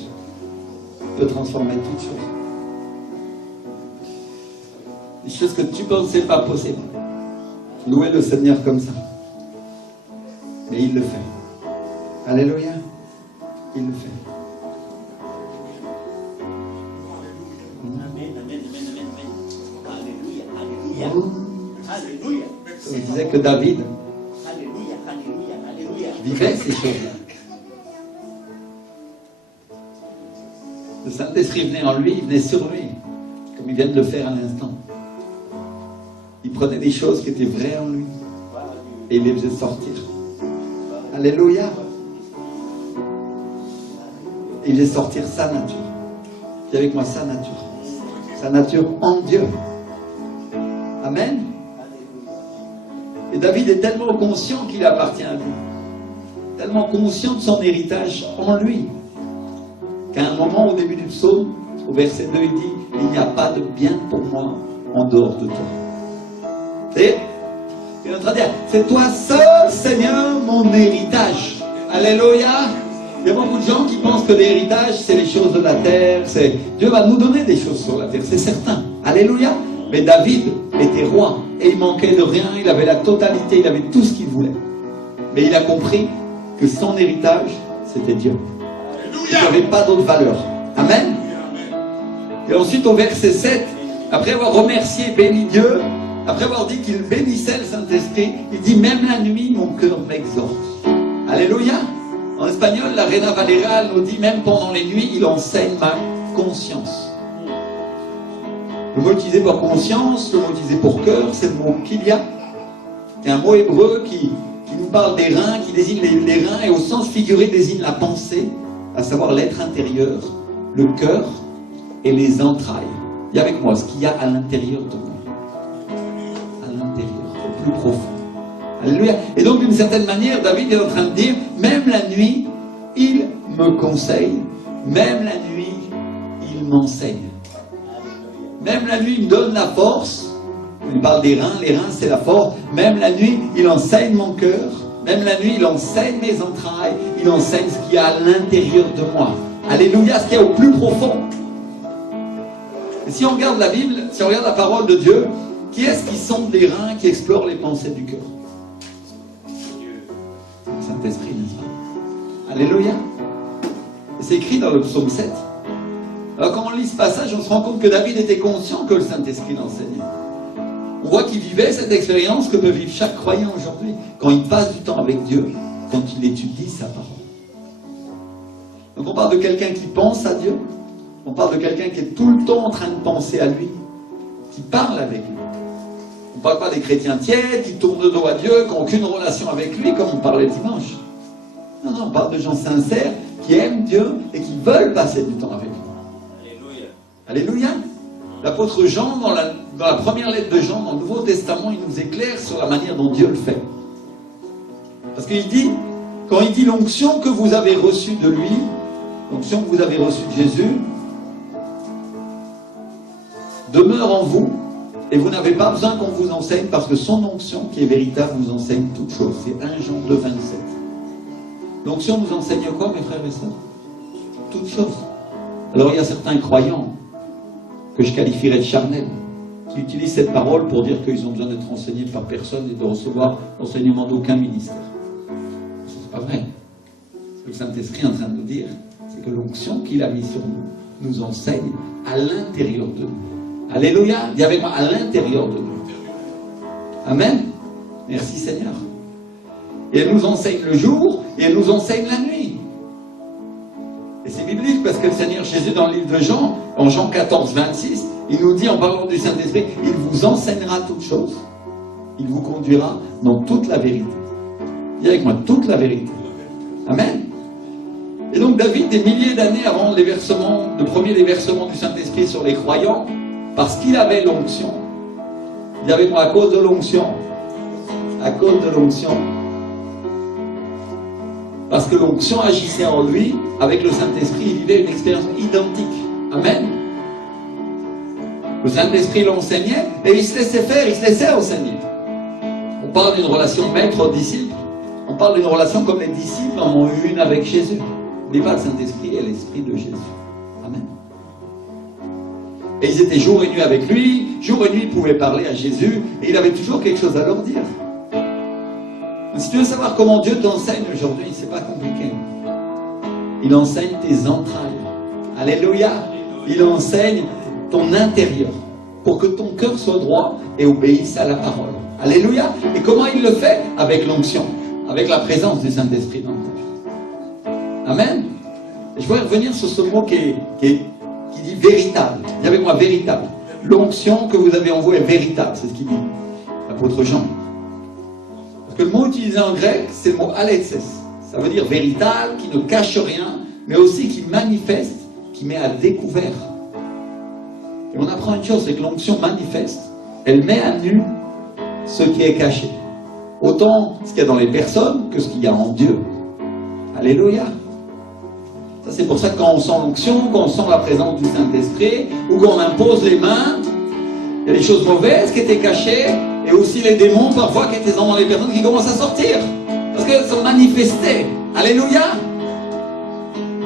peut transformer toutes choses. Des choses que tu pensais pas possibles. Louer le Seigneur comme ça. Et il le fait. Alléluia. Il le fait. Alléluia. Il disait que David vivait ces choses-là. Le Saint-Esprit venait en lui, il venait sur lui, comme il vient de le faire à l'instant. Il prenait des choses qui étaient vraies en lui et il les faisait sortir. Alléluia. Il faisait sortir sa nature. Dis avec moi sa nature. Sa nature en Dieu. Amen. Et David est tellement conscient qu'il appartient à lui. Tellement conscient de son héritage en lui. Qu'à un moment, au début du psaume, au verset 2, il dit « Il n'y a pas de bien pour moi en dehors de toi. » Il est en train de dire « C'est toi seul, Seigneur, mon héritage. » Alléluia. Il y a beaucoup de gens qui pensent que l'héritage, c'est les choses de la terre. Dieu va nous donner des choses sur la terre, c'est certain. Alléluia. Mais David était roi et il manquait de rien. Il avait la totalité, il avait tout ce qu'il voulait. Mais il a compris que son héritage, c'était Dieu. Il n'y avait pas d'autre valeur. Amen. Et ensuite, au verset 7, après avoir remercié et béni Dieu, après avoir dit qu'il bénissait le Saint-Esprit, il dit « Même la nuit, mon cœur m'exhorte. » Alléluia. En espagnol, la Reina Valera nous dit « Même pendant les nuits, il enseigne ma conscience. » Le mot utilisé pour conscience, le mot utilisé pour cœur, c'est le mot kilia, qui est un mot hébreu qui nous parle des reins, qui désigne les reins, et au sens figuré désigne la pensée, à savoir l'être intérieur, le cœur et les entrailles. Dis avec moi ce qu'il y a à l'intérieur de moi. À l'intérieur, au plus profond. Alléluia. Et donc d'une certaine manière, David est en train de dire, même la nuit, il me conseille, même la nuit, il m'enseigne. Même la nuit, il me donne la force. Il parle des reins, les reins c'est la force. Même la nuit, il enseigne mon cœur. Même la nuit, il enseigne mes entrailles. Il enseigne ce qu'il y a à l'intérieur de moi. Alléluia, ce qu'il y a au plus profond. Et si on regarde la Bible, si on regarde la parole de Dieu, qui est-ce qui sonde les reins, qui explore les pensées du cœur? Le Saint-Esprit, n'est-ce pas? Alléluia. Et c'est écrit dans le psaume 7. Alors quand on lit ce passage, on se rend compte que David était conscient que le Saint-Esprit l'enseignait. On voit qu'il vivait cette expérience que peut vivre chaque croyant aujourd'hui, quand il passe du temps avec Dieu, quand il étudie sa parole. Donc on parle de quelqu'un qui pense à Dieu, on parle de quelqu'un qui est tout le temps en train de penser à lui, qui parle avec lui. On ne parle pas des chrétiens tièdes, qui tournent le dos à Dieu, qui n'ont aucune relation avec lui, comme on parlait dimanche. Non, non, on parle de gens sincères, qui aiment Dieu et qui veulent passer du temps avec lui. Alléluia. L'apôtre Jean, dans la première lettre de Jean, dans le Nouveau Testament, il nous éclaire sur la manière dont Dieu le fait. Parce qu'il dit, quand il dit l'onction que vous avez reçue de lui, l'onction que vous avez reçue de Jésus, demeure en vous, et vous n'avez pas besoin qu'on vous enseigne, parce que son onction, qui est véritable, vous enseigne toutes choses. C'est 1 Jean 2, 27. L'onction nous enseigne quoi, mes frères et sœurs? Toutes choses. Alors il y a certains croyants que je qualifierais de charnels, qui utilisent cette parole pour dire qu'ils ont besoin d'être enseignés par personne et de recevoir l'enseignement d'aucun ministère. C'est pas vrai. Ce que le Saint-Esprit est en train de nous dire, c'est que l'onction qu'il a mise sur nous enseigne à l'intérieur de nous. Alléluia. Dis avec moi, à l'intérieur de nous. Amen. Merci Seigneur. Et elle nous enseigne le jour, et elle nous enseigne la nuit. Et c'est biblique parce que le Seigneur Jésus, dans le livre de Jean, en Jean 14, 26, il nous dit en parlant du Saint-Esprit, il vous enseignera toutes choses, il vous conduira dans toute la vérité. Dis avec moi, toute la vérité. Amen. Et donc David, des milliers d'années avant le premier déversement du Saint-Esprit sur les croyants, parce qu'il avait l'onction, dis avec moi, à cause de l'onction, à cause de l'onction, parce que l'onction agissait en lui, avec le Saint-Esprit, il vivait une expérience identique. Amen. Le Saint-Esprit l'enseignait et il se laissait faire, il se laissait enseigner. On parle d'une relation maître-disciple. On parle d'une relation comme les disciples en ont eu une avec Jésus. N'oublie pas le Saint-Esprit et l'Esprit de Jésus. Amen. Et ils étaient jour et nuit avec lui. Jour et nuit, ils pouvaient parler à Jésus et il avait toujours quelque chose à leur dire. Si tu veux savoir comment Dieu t'enseigne aujourd'hui, c'est pas compliqué. Il enseigne tes entrailles. Alléluia. Il enseigne ton intérieur pour que ton cœur soit droit et obéisse à la parole. Alléluia. Et comment il le fait? Avec l'onction, avec la présence du Saint-Esprit dans ta vie. Amen. Et je voudrais revenir sur ce mot qui dit véritable. Dis avec moi, véritable. L'onction que vous avez en vous est véritable, c'est ce qu'il dit l'apôtre Jean. Que le mot utilisé en grec, c'est le mot aletses. Ça veut dire véritable, qui ne cache rien, mais aussi qui manifeste, qui met à découvert. Et on apprend une chose, c'est que l'onction manifeste, elle met à nu ce qui est caché. Autant ce qu'il y a dans les personnes que ce qu'il y a en Dieu. Alléluia. Ça, c'est pour ça que quand on sent l'onction, quand on sent la présence du Saint-Esprit, ou quand on impose les mains, il y a des choses mauvaises qui étaient cachées, et aussi les démons parfois qui étaient dans les personnes qui commencent à sortir. Parce qu'elles sont manifestées. Alléluia.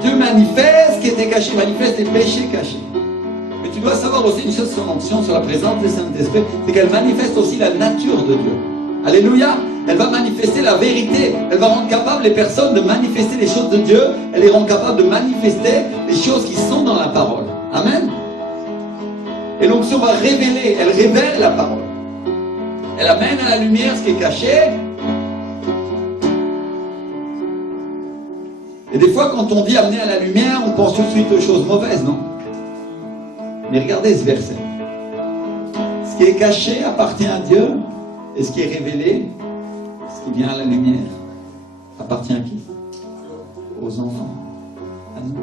Dieu manifeste ce qui était caché, manifeste les péchés cachés. Mais tu dois savoir aussi une chose sur l'onction, sur la présence du Saint-Esprit, c'est qu'elle manifeste aussi la nature de Dieu. Alléluia. Elle va manifester la vérité. Elle va rendre capable les personnes de manifester les choses de Dieu. Elle les rend capables de manifester les choses qui sont dans la parole. Amen. Et l'onction va révéler, elle révèle la parole. Elle amène à la lumière ce qui est caché. Et des fois, quand on dit amener à la lumière, on pense tout de suite aux choses mauvaises, non? Mais regardez ce verset. Ce qui est caché appartient à Dieu, et ce qui est révélé, ce qui vient à la lumière, appartient à qui? Aux enfants, à nous.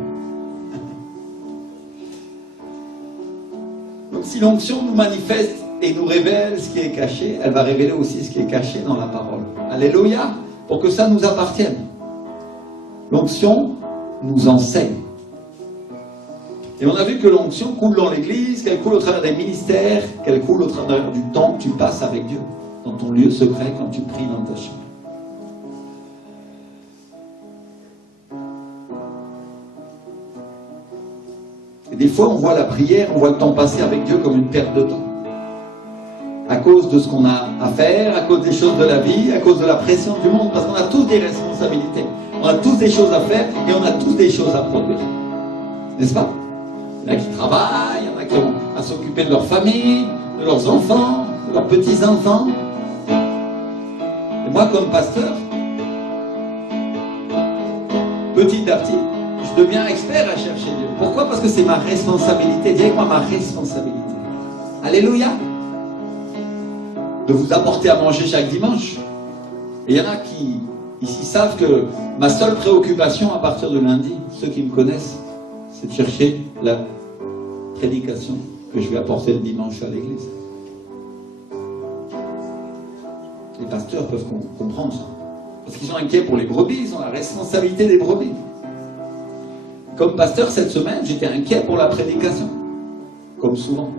Donc si l'onction nous manifeste et nous révèle ce qui est caché, elle va révéler aussi ce qui est caché dans la parole. Alléluia, pour que ça nous appartienne. L'onction nous enseigne. Et on a vu que l'onction coule dans l'église, qu'elle coule au travers des ministères, qu'elle coule au travers du temps que tu passes avec Dieu, dans ton lieu secret, quand tu pries dans ta chambre. Et des fois, on voit la prière, on voit le temps passé avec Dieu comme une perte de temps. À cause de ce qu'on a à faire, à cause des choses de la vie, à cause de la pression du monde, parce qu'on a tous des responsabilités. On a tous des choses à faire et on a tous des choses à produire. N'est-ce pas? Il y en a qui travaillent, il y en a qui ont à s'occuper de leur famille, de leurs enfants, de leurs petits-enfants. Et moi, comme pasteur, petit à petit, je deviens expert à chercher Dieu. Pourquoi? Parce que c'est ma responsabilité. Dis avec moi, ma responsabilité. Alléluia. De vous apporter à manger chaque dimanche. Et il y en a qui, ici, savent que ma seule préoccupation à partir de lundi, ceux qui me connaissent, c'est de chercher la prédication que je vais apporter le dimanche à l'église. Les pasteurs peuvent comprendre ça. Parce qu'ils sont inquiets pour les brebis, ils ont la responsabilité des brebis. Comme pasteur, cette semaine, j'étais inquiet pour la prédication. Comme souvent.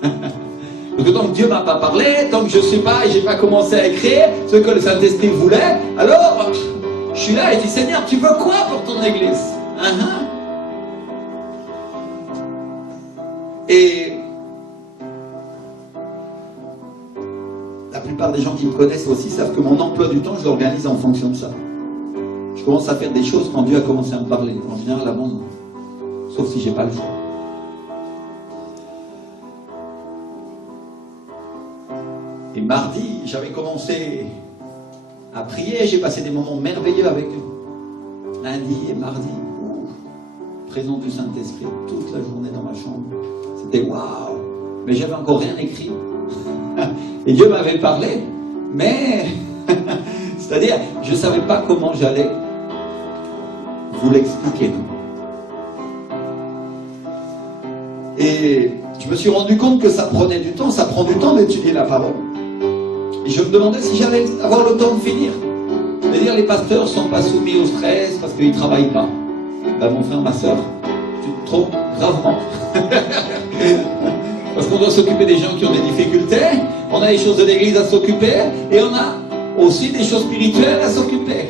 Parce que tant que Dieu ne m'a pas parlé, tant que je ne sais pas et je n'ai pas commencé à écrire ce que le Saint-Esprit voulait, alors je suis là et je dis, Seigneur, tu veux quoi pour ton église? Et la plupart des gens qui me connaissent aussi savent que mon emploi du temps, je l'organise en fonction de ça. Je commence à faire des choses quand Dieu a commencé à me parler. En général, avant, non. Sauf si je n'ai pas le choix. Et mardi, j'avais commencé à prier. J'ai passé des moments merveilleux avec eux. Lundi et mardi, présence du Saint-Esprit toute la journée dans ma chambre. C'était waouh! Mais j'avais encore rien écrit. Et Dieu m'avait parlé, mais c'est-à-dire, je ne savais pas comment j'allais vous l'expliquer. Et je me suis rendu compte que ça prenait du temps, ça prend du temps d'étudier la parole. Et je me demandais si j'allais avoir le temps de finir. C'est-à-dire, les pasteurs ne sont pas soumis au stress parce qu'ils ne travaillent pas. Ben, mon frère, ma soeur, tu te trompes gravement. Parce qu'on doit s'occuper des gens qui ont des difficultés, on a les choses de l'église à s'occuper, et on a aussi des choses spirituelles à s'occuper.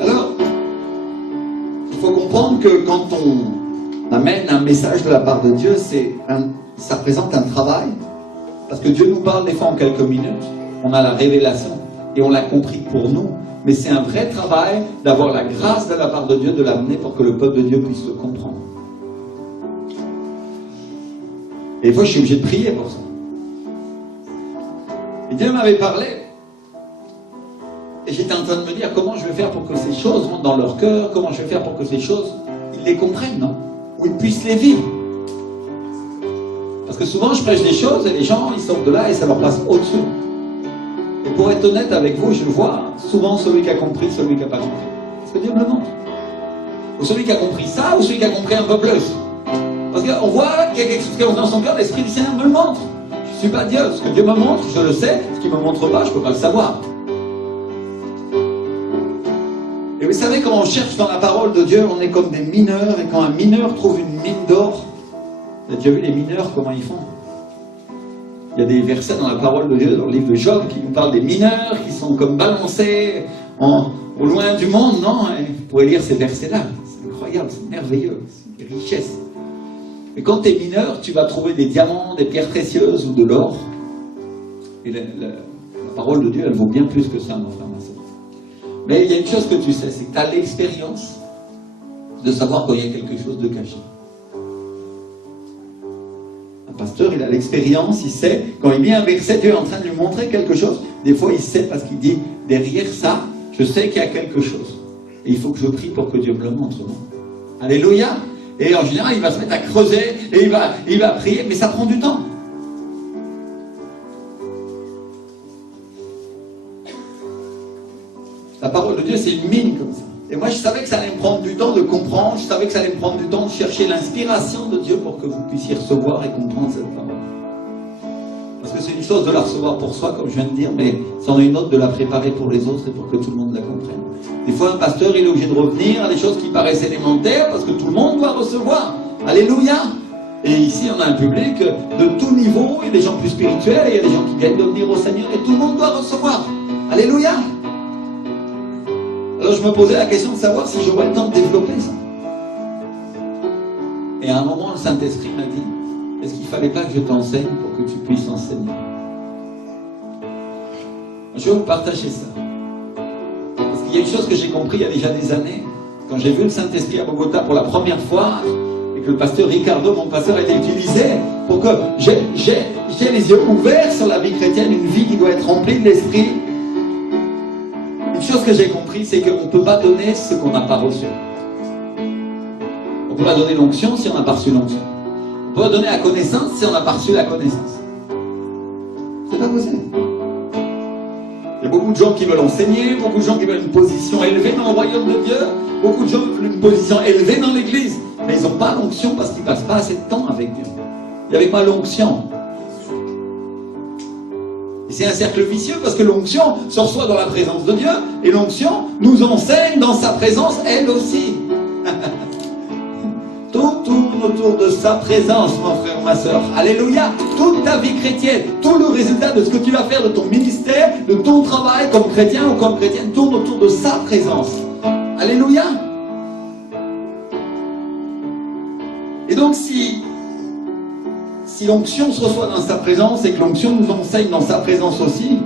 Alors, il faut comprendre que quand on amène un message de la part de Dieu, ça présente un travail, parce que Dieu nous parle des fois en quelques minutes, on a la révélation, et on l'a compris pour nous, mais c'est un vrai travail d'avoir la grâce de la part de Dieu de l'amener pour que le peuple de Dieu puisse le comprendre. Et des fois, je suis obligé de prier pour ça. Et Dieu m'avait parlé. Et j'étais en train de me dire comment je vais faire pour que ces choses rentrent dans leur cœur, comment je vais faire pour que ces choses, ils les comprennent, non? Ou ils puissent les vivre. Parce que souvent, je prêche des choses et les gens, ils sortent de là et ça leur passe au-dessus. Et pour être honnête avec vous, je vois souvent celui qui a compris, celui qui n'a pas compris. Parce que Dieu me le montre. Ou celui qui a compris ça, ou celui qui a compris un peu plus. Parce qu'on voit qu'il y a quelque chose qui est dans son cœur, l'Esprit du Seigneur me le montre. Je ne suis pas Dieu. Ce que Dieu me montre, je le sais. Ce qu'il ne me montre pas, je ne peux pas le savoir. Et vous savez, quand on cherche dans la parole de Dieu, on est comme des mineurs. Et quand un mineur trouve une mine d'or, vous avez déjà vu les mineurs, comment ils font? Il y a des versets dans la parole de Dieu, dans le livre de Job, qui nous parlent des mineurs qui sont comme balancés au loin du monde, non? Et vous pourrez lire ces versets-là. C'est incroyable, c'est merveilleux, c'est une richesse. Mais quand tu es mineur, tu vas trouver des diamants, des pierres précieuses ou de l'or. Et la parole de Dieu, elle vaut bien plus que ça, mon frère, ma soeur. Mais il y a une chose que tu sais, c'est que tu as l'expérience de savoir quand il y a quelque chose de caché. Un pasteur, il a l'expérience, il sait, quand il met un verset, Dieu est en train de lui montrer quelque chose. Des fois, il sait parce qu'il dit, derrière ça, je sais qu'il y a quelque chose. Et il faut que je prie pour que Dieu me le montre. Non? Alléluia! Et en général, il va se mettre à creuser, et il va prier, mais ça prend du temps. La parole de Dieu, c'est une mine comme ça. Et moi, je savais que ça allait me prendre du temps de comprendre, je savais que ça allait me prendre du temps de chercher l'inspiration de Dieu pour que vous puissiez recevoir et comprendre cette parole. Parce que c'est une chose de la recevoir pour soi, comme je viens de dire, mais c'en est une autre de la préparer pour les autres et pour que tout le monde la comprenne. Des fois, un pasteur, il est obligé de revenir à des choses qui paraissent élémentaires parce que tout le monde doit recevoir. Alléluia! Et ici, on a un public de tout niveau, il y a des gens plus spirituels, et il y a des gens qui viennent de venir au Seigneur, et tout le monde doit recevoir. Alléluia! Alors, je me posais la question de savoir si j'aurais le temps de développer ça. Et à un moment, le Saint-Esprit m'a dit, est-ce qu'il ne fallait pas que je t'enseigne pour que tu puisses enseigner? Je vais vous partager ça. Parce qu'il y a une chose que j'ai compris il y a déjà des années, quand j'ai vu le Saint-Esprit à Bogota pour la première fois, et que le pasteur Ricardo, mon pasteur, a été utilisé pour que j'ai les yeux ouverts sur la vie chrétienne, une vie qui doit être remplie de l'Esprit. Une chose que j'ai compris, c'est qu'on ne peut pas donner ce qu'on n'a pas reçu. On ne peut pas donner l'onction si on n'a pas reçu l'onction. On peut pas donner la connaissance si on n'a pas reçu la connaissance. C'est pas possible. Il y a beaucoup de gens qui veulent enseigner, beaucoup de gens qui veulent une position élevée dans le royaume de Dieu, beaucoup de gens veulent une position élevée dans l'église, mais ils n'ont pas l'onction parce qu'ils ne passent pas assez de temps avec Dieu. Il n'y avait pas l'onction. Et c'est un cercle vicieux parce que l'onction se reçoit dans la présence de Dieu et l'onction nous enseigne dans sa présence elle aussi. Tout tourne autour de sa présence, mon frère, ma soeur. Alléluia. Toute ta vie chrétienne, tout le résultat de ce que tu vas faire de ton ministère, de ton travail comme chrétien ou comme chrétienne, tourne autour de sa présence. Alléluia. Et donc si l'onction se reçoit dans sa présence et que l'onction nous enseigne dans sa présence aussi,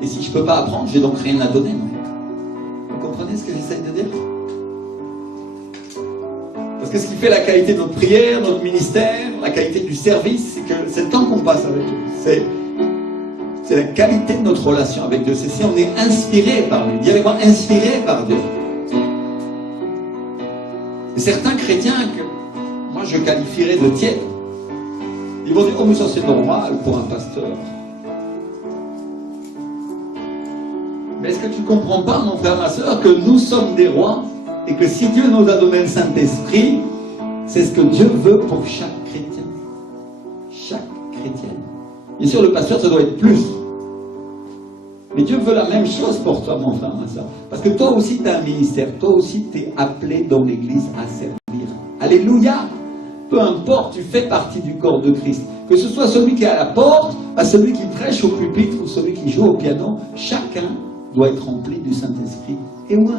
et si je ne peux pas apprendre, j'ai donc rien à donner. Vous comprenez ce que j'essaye de dire? Parce que ce qui fait la qualité de notre prière, notre ministère, la qualité du service, c'est que c'est le temps qu'on passe avec Dieu. C'est la qualité de notre relation avec Dieu. C'est si on est inspiré par lui. Dis avec moi, inspiré par Dieu. Et certains chrétiens que moi je qualifierais de tièdes, ils vont dire, oh mais ça c'est normal pour un pasteur. Mais est-ce que tu ne comprends pas, mon frère, ma soeur, que nous sommes des rois et que si Dieu nous a donné le Saint-Esprit, c'est ce que Dieu veut pour chaque chrétien. Chaque chrétienne. Bien sûr, le pasteur, ça doit être plus. Mais Dieu veut la même chose pour toi, mon frère, ma soeur. Parce que toi aussi, tu as un ministère. Toi aussi, tu es appelé dans l'Église à servir. Alléluia! Peu importe, tu fais partie du corps de Christ. Que ce soit celui qui est à la porte, à celui qui prêche au pupitre ou celui qui joue au piano, chacun doit être rempli du Saint-Esprit. Et moi,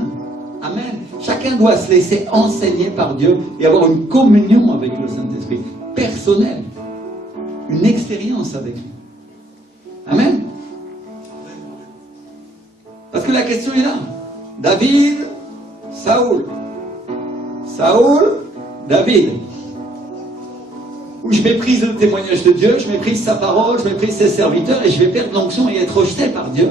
amen. Chacun doit se laisser enseigner par Dieu et avoir une communion avec le Saint-Esprit. Personnelle. Une expérience avec lui. Amen. Parce que la question est là. David, Saoul. Saoul, David. Où je méprise le témoignage de Dieu, je méprise sa parole, je méprise ses serviteurs et je vais perdre l'onction et être rejeté par Dieu.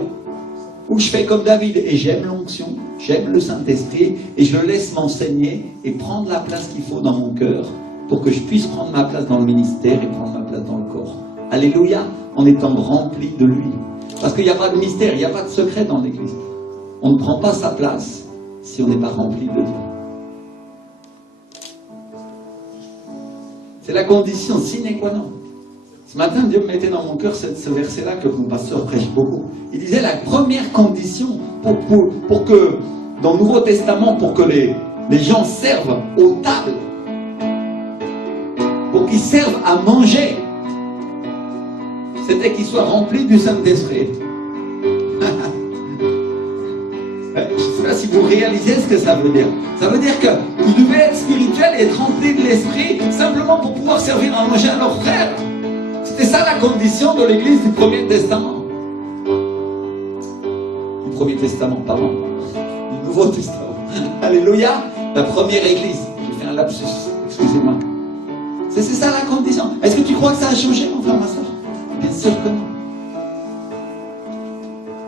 Ou je fais comme David et j'aime l'onction, j'aime le Saint-Esprit et je le laisse m'enseigner et prendre la place qu'il faut dans mon cœur pour que je puisse prendre ma place dans le ministère et prendre ma place dans le corps. Alléluia, en étant rempli de lui. Parce qu'il n'y a pas de mystère, il n'y a pas de secret dans l'Église. On ne prend pas sa place si on n'est pas rempli de Dieu. C'est la condition sine qua non. Ce matin, Dieu me mettait dans mon cœur ce verset-là que mon pasteur prêche beaucoup. Il disait la première condition pour que, dans le Nouveau Testament, pour que les gens servent aux tables, pour qu'ils servent à manger, c'était qu'ils soient remplis du Saint-Esprit. Je ne sais pas si vous réalisez ce que ça veut dire. Ça veut dire qu'ils devaient être spirituels et être remplis de l'Esprit simplement pour pouvoir servir à manger à leurs frères. C'était ça la condition de l'Église du Premier Testament. Du Premier Testament, pardon. Du Nouveau Testament. Alléluia. La première Église. J'ai fait un lapsus. Excusez-moi. C'est ça la condition. Est-ce que tu crois que ça a changé, mon frère, ma soeur? Bien sûr que non.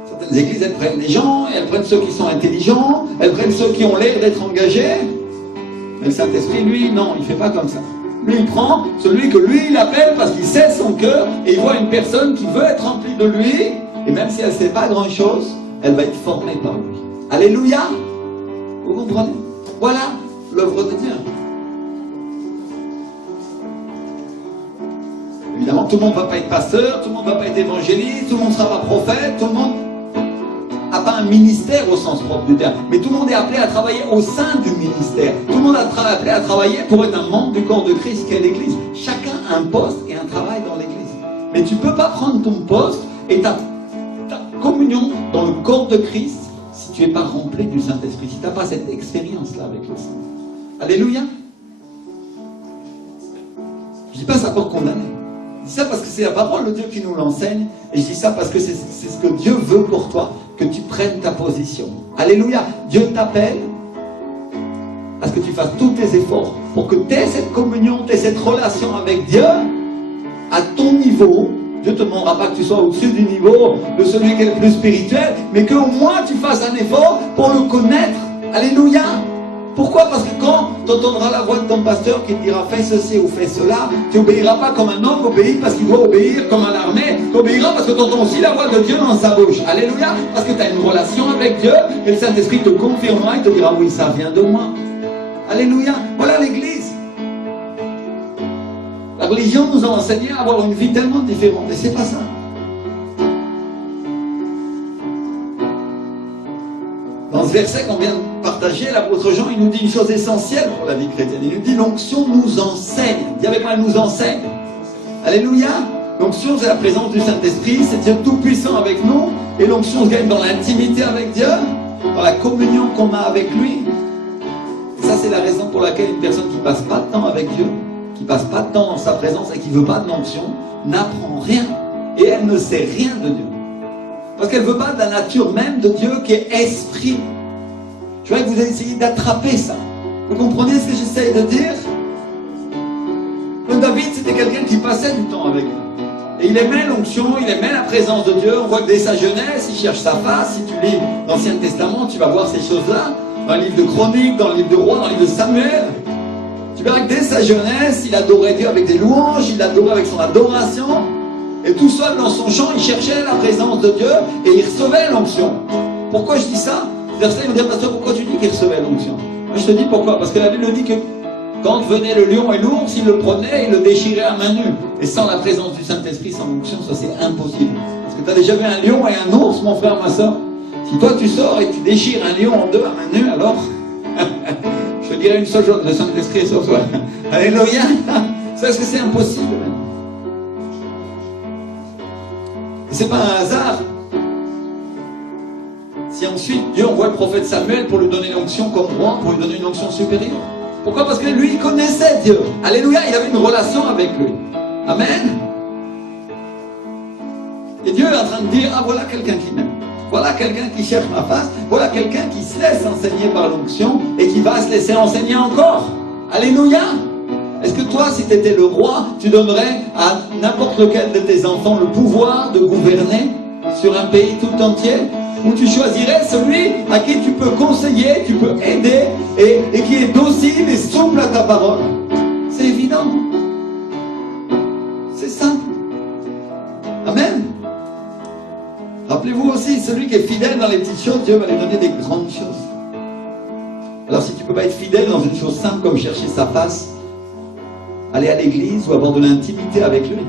Certaines églises, elles prennent les gens, elles prennent ceux qui sont intelligents, elles prennent ceux qui ont l'air d'être engagés. Mais le Saint-Esprit, lui, non, il ne fait pas comme ça. Lui, il prend celui que lui, il appelle parce qu'il sait son cœur et il voit une personne qui veut être remplie de lui et même si elle ne sait pas grand-chose, elle va être formée par lui. Alléluia. Vous comprenez? Voilà l'œuvre de Dieu. Évidemment, tout le monde ne va pas être pasteur, tout le monde ne va pas être évangéliste, tout le monde ne sera pas prophète, tout le monde n'a pas un ministère au sens propre du terme. Mais tout le monde est appelé à travailler au sein du ministère. Tout le monde est appelé à travailler pour être un membre du corps de Christ qu'est l'Église. Chacun a un poste et un travail dans l'Église. Mais tu ne peux pas prendre ton poste et ta communion dans le corps de Christ si tu n'es pas rempli du Saint-Esprit, si tu n'as pas cette expérience-là avec le Saint. Alléluia. Je ne dis pas ça pour condamner. Je dis ça parce que c'est la parole de Dieu qui nous l'enseigne. Et je dis ça parce que c'est ce que Dieu veut pour toi, que tu prennes ta position. Alléluia. Dieu t'appelle à ce que tu fasses tous tes efforts pour que tu aies cette communion, tu aies cette relation avec Dieu à ton niveau. Dieu ne te demandera pas que tu sois au-dessus du niveau de celui qui est le plus spirituel, mais qu'au moins tu fasses un effort pour le connaître. Alléluia. Pourquoi? Parce que quand tu entendras la voix de ton pasteur qui te dira fais ceci ou fais cela, tu n'obéiras pas comme un homme obéit parce qu'il doit obéir comme à l'armée. Tu obéiras parce que tu entends aussi la voix de Dieu dans sa bouche. Alléluia. Parce que tu as une relation avec Dieu et le Saint-Esprit te confirmera et te dira oui, ça vient de moi. Alléluia. Voilà l'Église. La religion nous a enseigné à avoir une vie tellement différente et c'est pas ça. Dans ce verset qu'on vient de partager, l'apôtre Jean, il nous dit une chose essentielle pour la vie chrétienne. Il nous dit l'onction nous enseigne. Dis avec moi, elle nous enseigne. Alléluia. L'onction, c'est la présence du Saint-Esprit, c'est Dieu tout-puissant avec nous. Et l'onction se gagne dans l'intimité avec Dieu, dans la communion qu'on a avec lui. Et ça, c'est la raison pour laquelle une personne qui ne passe pas de temps avec Dieu, qui ne passe pas de temps dans sa présence et qui ne veut pas de l'onction, n'apprend rien. Et elle ne sait rien de Dieu. Parce qu'elle ne veut pas de la nature même de Dieu qui est esprit. Je voudrais que vous ayez essayé d'attraper ça. Vous comprenez ce que j'essaye de dire? Donc David, c'était quelqu'un qui passait du temps avec Dieu. Et il aimait l'onction, il aimait la présence de Dieu. On voit que dès sa jeunesse, il cherche sa face. Si tu lis l'Ancien Testament, tu vas voir ces choses-là. Dans le livre de Chroniques, dans le livre de Rois, dans le livre de Samuel. Tu verras que dès sa jeunesse, il adorait Dieu avec des louanges, il adorait avec son adoration. Et tout seul dans son chant, il cherchait la présence de Dieu et il recevait l'onction. Pourquoi je dis ça? Certains vont dire, pasteur, pourquoi tu dis qu'il recevait l'onction? Moi je te dis pourquoi. Parce que la Bible dit que quand venait le lion et l'ours, il le prenait et le déchirait à main nue. Et sans la présence du Saint-Esprit, sans l'onction, ça c'est impossible. Parce que tu as déjà vu un lion et un ours, mon frère, ma soeur? Si toi tu sors et tu déchires un lion en deux à main nue, alors je te dirais une seule chose, le Saint-Esprit est sur toi. Alléluia. Ça, est-ce que c'est impossible? Et c'est pas un hasard. Si ensuite Dieu envoie le prophète Samuel pour lui donner l'onction comme roi, pour lui donner une onction supérieure. Pourquoi? Parce que lui, il connaissait Dieu. Alléluia, il avait une relation avec lui. Amen. Et Dieu est en train de dire, ah voilà quelqu'un qui m'aime. Voilà quelqu'un qui cherche ma face. Voilà quelqu'un qui se laisse enseigner par l'onction et qui va se laisser enseigner encore. Alléluia. Est-ce que toi, si tu étais le roi, tu donnerais à n'importe lequel de tes enfants le pouvoir de gouverner sur un pays tout entier? Ou tu choisirais celui à qui tu peux conseiller, tu peux aider et qui est docile et souple à ta parole? C'est évident. C'est simple. Amen. Rappelez-vous aussi, celui qui est fidèle dans les petites choses, Dieu va lui donner des grandes choses. Alors si tu ne peux pas être fidèle dans une chose simple comme chercher sa face, aller à l'église ou avoir de l'intimité avec lui,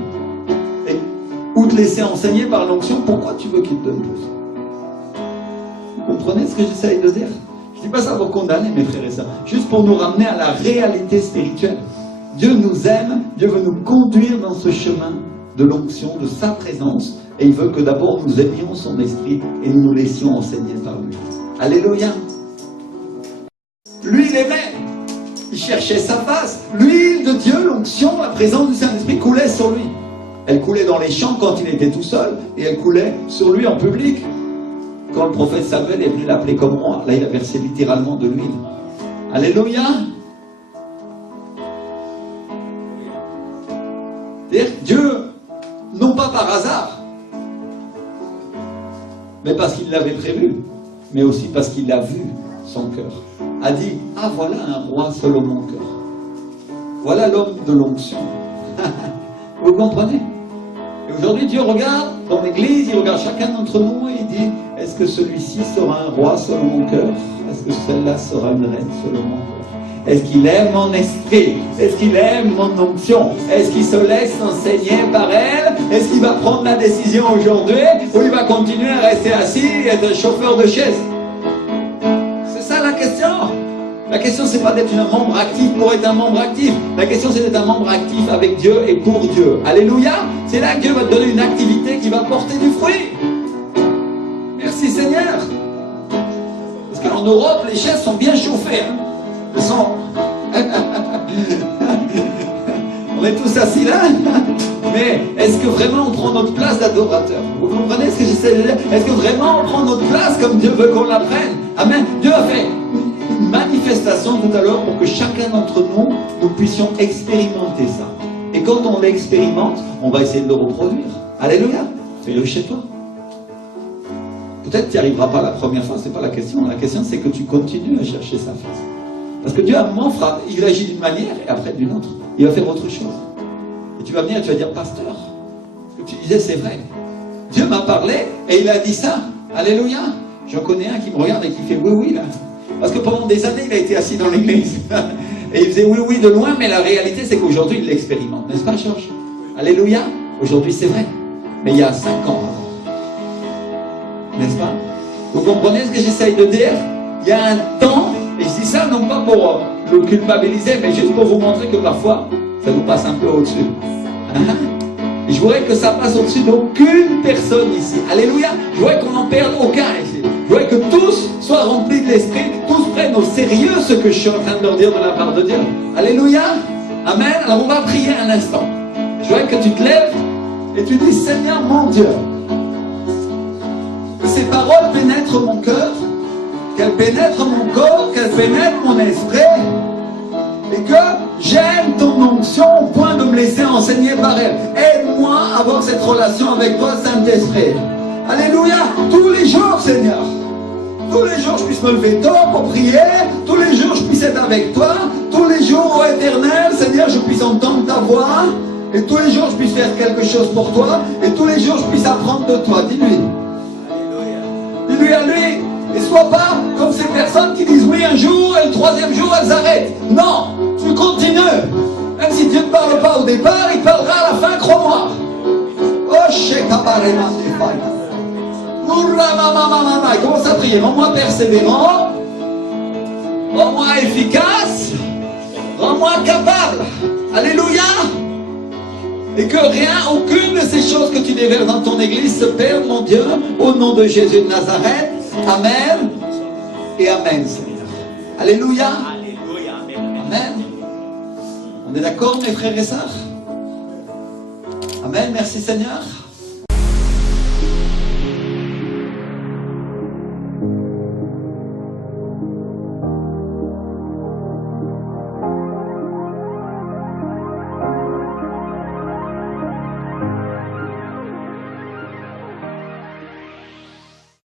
ou te laisser enseigner par l'onction, pourquoi tu veux qu'il te donne plus? Vous comprenez ce que j'essaye de dire? Je ne dis pas ça pour condamner mes frères et sœurs, juste pour nous ramener à la réalité spirituelle. Dieu nous aime, Dieu veut nous conduire dans ce chemin de l'onction, de sa présence, et il veut que d'abord nous aimions son esprit et nous nous laissions enseigner par lui. Alléluia. Lui, il aimait, il cherchait sa face. L'huile de Dieu, l'onction, la présence du Saint-Esprit coulait sur lui. Elle coulait dans les champs quand il était tout seul, et elle coulait sur lui en public. Quand le prophète Samuel est venu l'appeler comme roi, là il a versé littéralement de l'huile. Alléluia. C'est-à-dire Dieu, non pas par hasard, mais parce qu'il l'avait prévu, mais aussi parce qu'il a vu son cœur, a dit, ah voilà un roi selon mon cœur. Voilà l'homme de l'onction. Vous comprenez? Et aujourd'hui Dieu regarde dans l'église, il regarde chacun d'entre nous et il dit, est-ce que celui-ci sera un roi selon mon cœur? Est-ce que celle-là sera une reine selon mon cœur? Est-ce qu'il aime mon esprit? Est-ce qu'il aime mon onction? Est-ce qu'il se laisse enseigner par elle? Est-ce qu'il va prendre la décision aujourd'hui? Ou il va continuer à rester assis et être un chauffeur de chaise? C'est ça la question. La question, c'est pas d'être un membre actif pour être un membre actif. La question, c'est d'être un membre actif avec Dieu et pour Dieu. Alléluia. C'est là que Dieu va te donner une activité qui va porter du fruit. Merci Seigneur. Parce qu'en Europe, les chaises sont bien chauffées. Hein. On est tous assis là. Mais est-ce que vraiment on prend notre place d'adorateur? Vous comprenez ce que j'essaie de dire? Est-ce que vraiment on prend notre place comme Dieu veut qu'on la prenne? Amen. Dieu a fait une manifestation tout à l'heure pour que chacun d'entre nous, nous puissions expérimenter ça. Et quand on l'expérimente, on va essayer de le reproduire. Alléluia. Fais-le chez toi. Peut-être que tu n'y arriveras pas la première fois, c'est pas la question. La question, c'est que tu continues à chercher sa face. Parce que Dieu, à un moment, il agit d'une manière et après d'une autre. Il va faire autre chose. Et tu vas venir et tu vas dire, pasteur, ce que tu disais, c'est vrai. Dieu m'a parlé et il a dit ça. Alléluia. J'en connais un qui me regarde et qui fait oui, oui, là. Parce que pendant des années, il a été assis dans l'église. Et il faisait oui, oui de loin, mais la réalité, c'est qu'aujourd'hui, il l'expérimente. N'est-ce pas, Georges? Alléluia. Aujourd'hui, c'est vrai. Mais il y a 5 ans avant. N'est-ce pas? Vous comprenez ce que j'essaye de dire? Il y a un temps, et je dis ça non pas pour le culpabiliser, mais juste pour vous montrer que parfois, ça nous passe un peu au-dessus. Et je voudrais que ça passe au-dessus d'aucune personne ici. Alléluia. Je voudrais qu'on n'en perde aucun ici. Je voudrais que tous soient remplis de l'esprit, que tous prennent au sérieux ce que je suis en train de leur dire de la part de Dieu. Alléluia. Amen. Alors on va prier un instant. Je voudrais que tu te lèves et tu dis, Seigneur mon Dieu, que ces paroles pénètrent mon cœur, qu'elles pénètrent mon corps, qu'elles pénètrent mon esprit. Et que j'aime ton onction au point de me laisser enseigner par elle. Aide-moi à avoir cette relation avec toi, Saint-Esprit. Alléluia. Tous les jours, Seigneur. Tous les jours, je puisse me lever tôt pour prier. Tous les jours, je puisse être avec toi. Tous les jours, ô Éternel, Seigneur, je puisse entendre ta voix. Et tous les jours, je puisse faire quelque chose pour toi. Et tous les jours, je puisse apprendre de toi. Dis-lui. Dis-lui à lui. Et sois pas comme ces personnes qui disent oui un jour et le troisième jour, elles arrêtent. Non, tu continues. Même si Dieu ne parle pas au départ, il parlera à la fin, crois-moi. Oh, shekabarema defaya. Il commence à prier. Rends-moi persévérant, rends-moi efficace, rends-moi capable. Alléluia. Et que rien, aucune de ces choses que tu déverses dans ton église se perde, mon Dieu, au nom de Jésus de Nazareth. Amen et Amen, Seigneur. Alléluia. Amen. On est d'accord, mes frères et sœurs? Amen, merci Seigneur.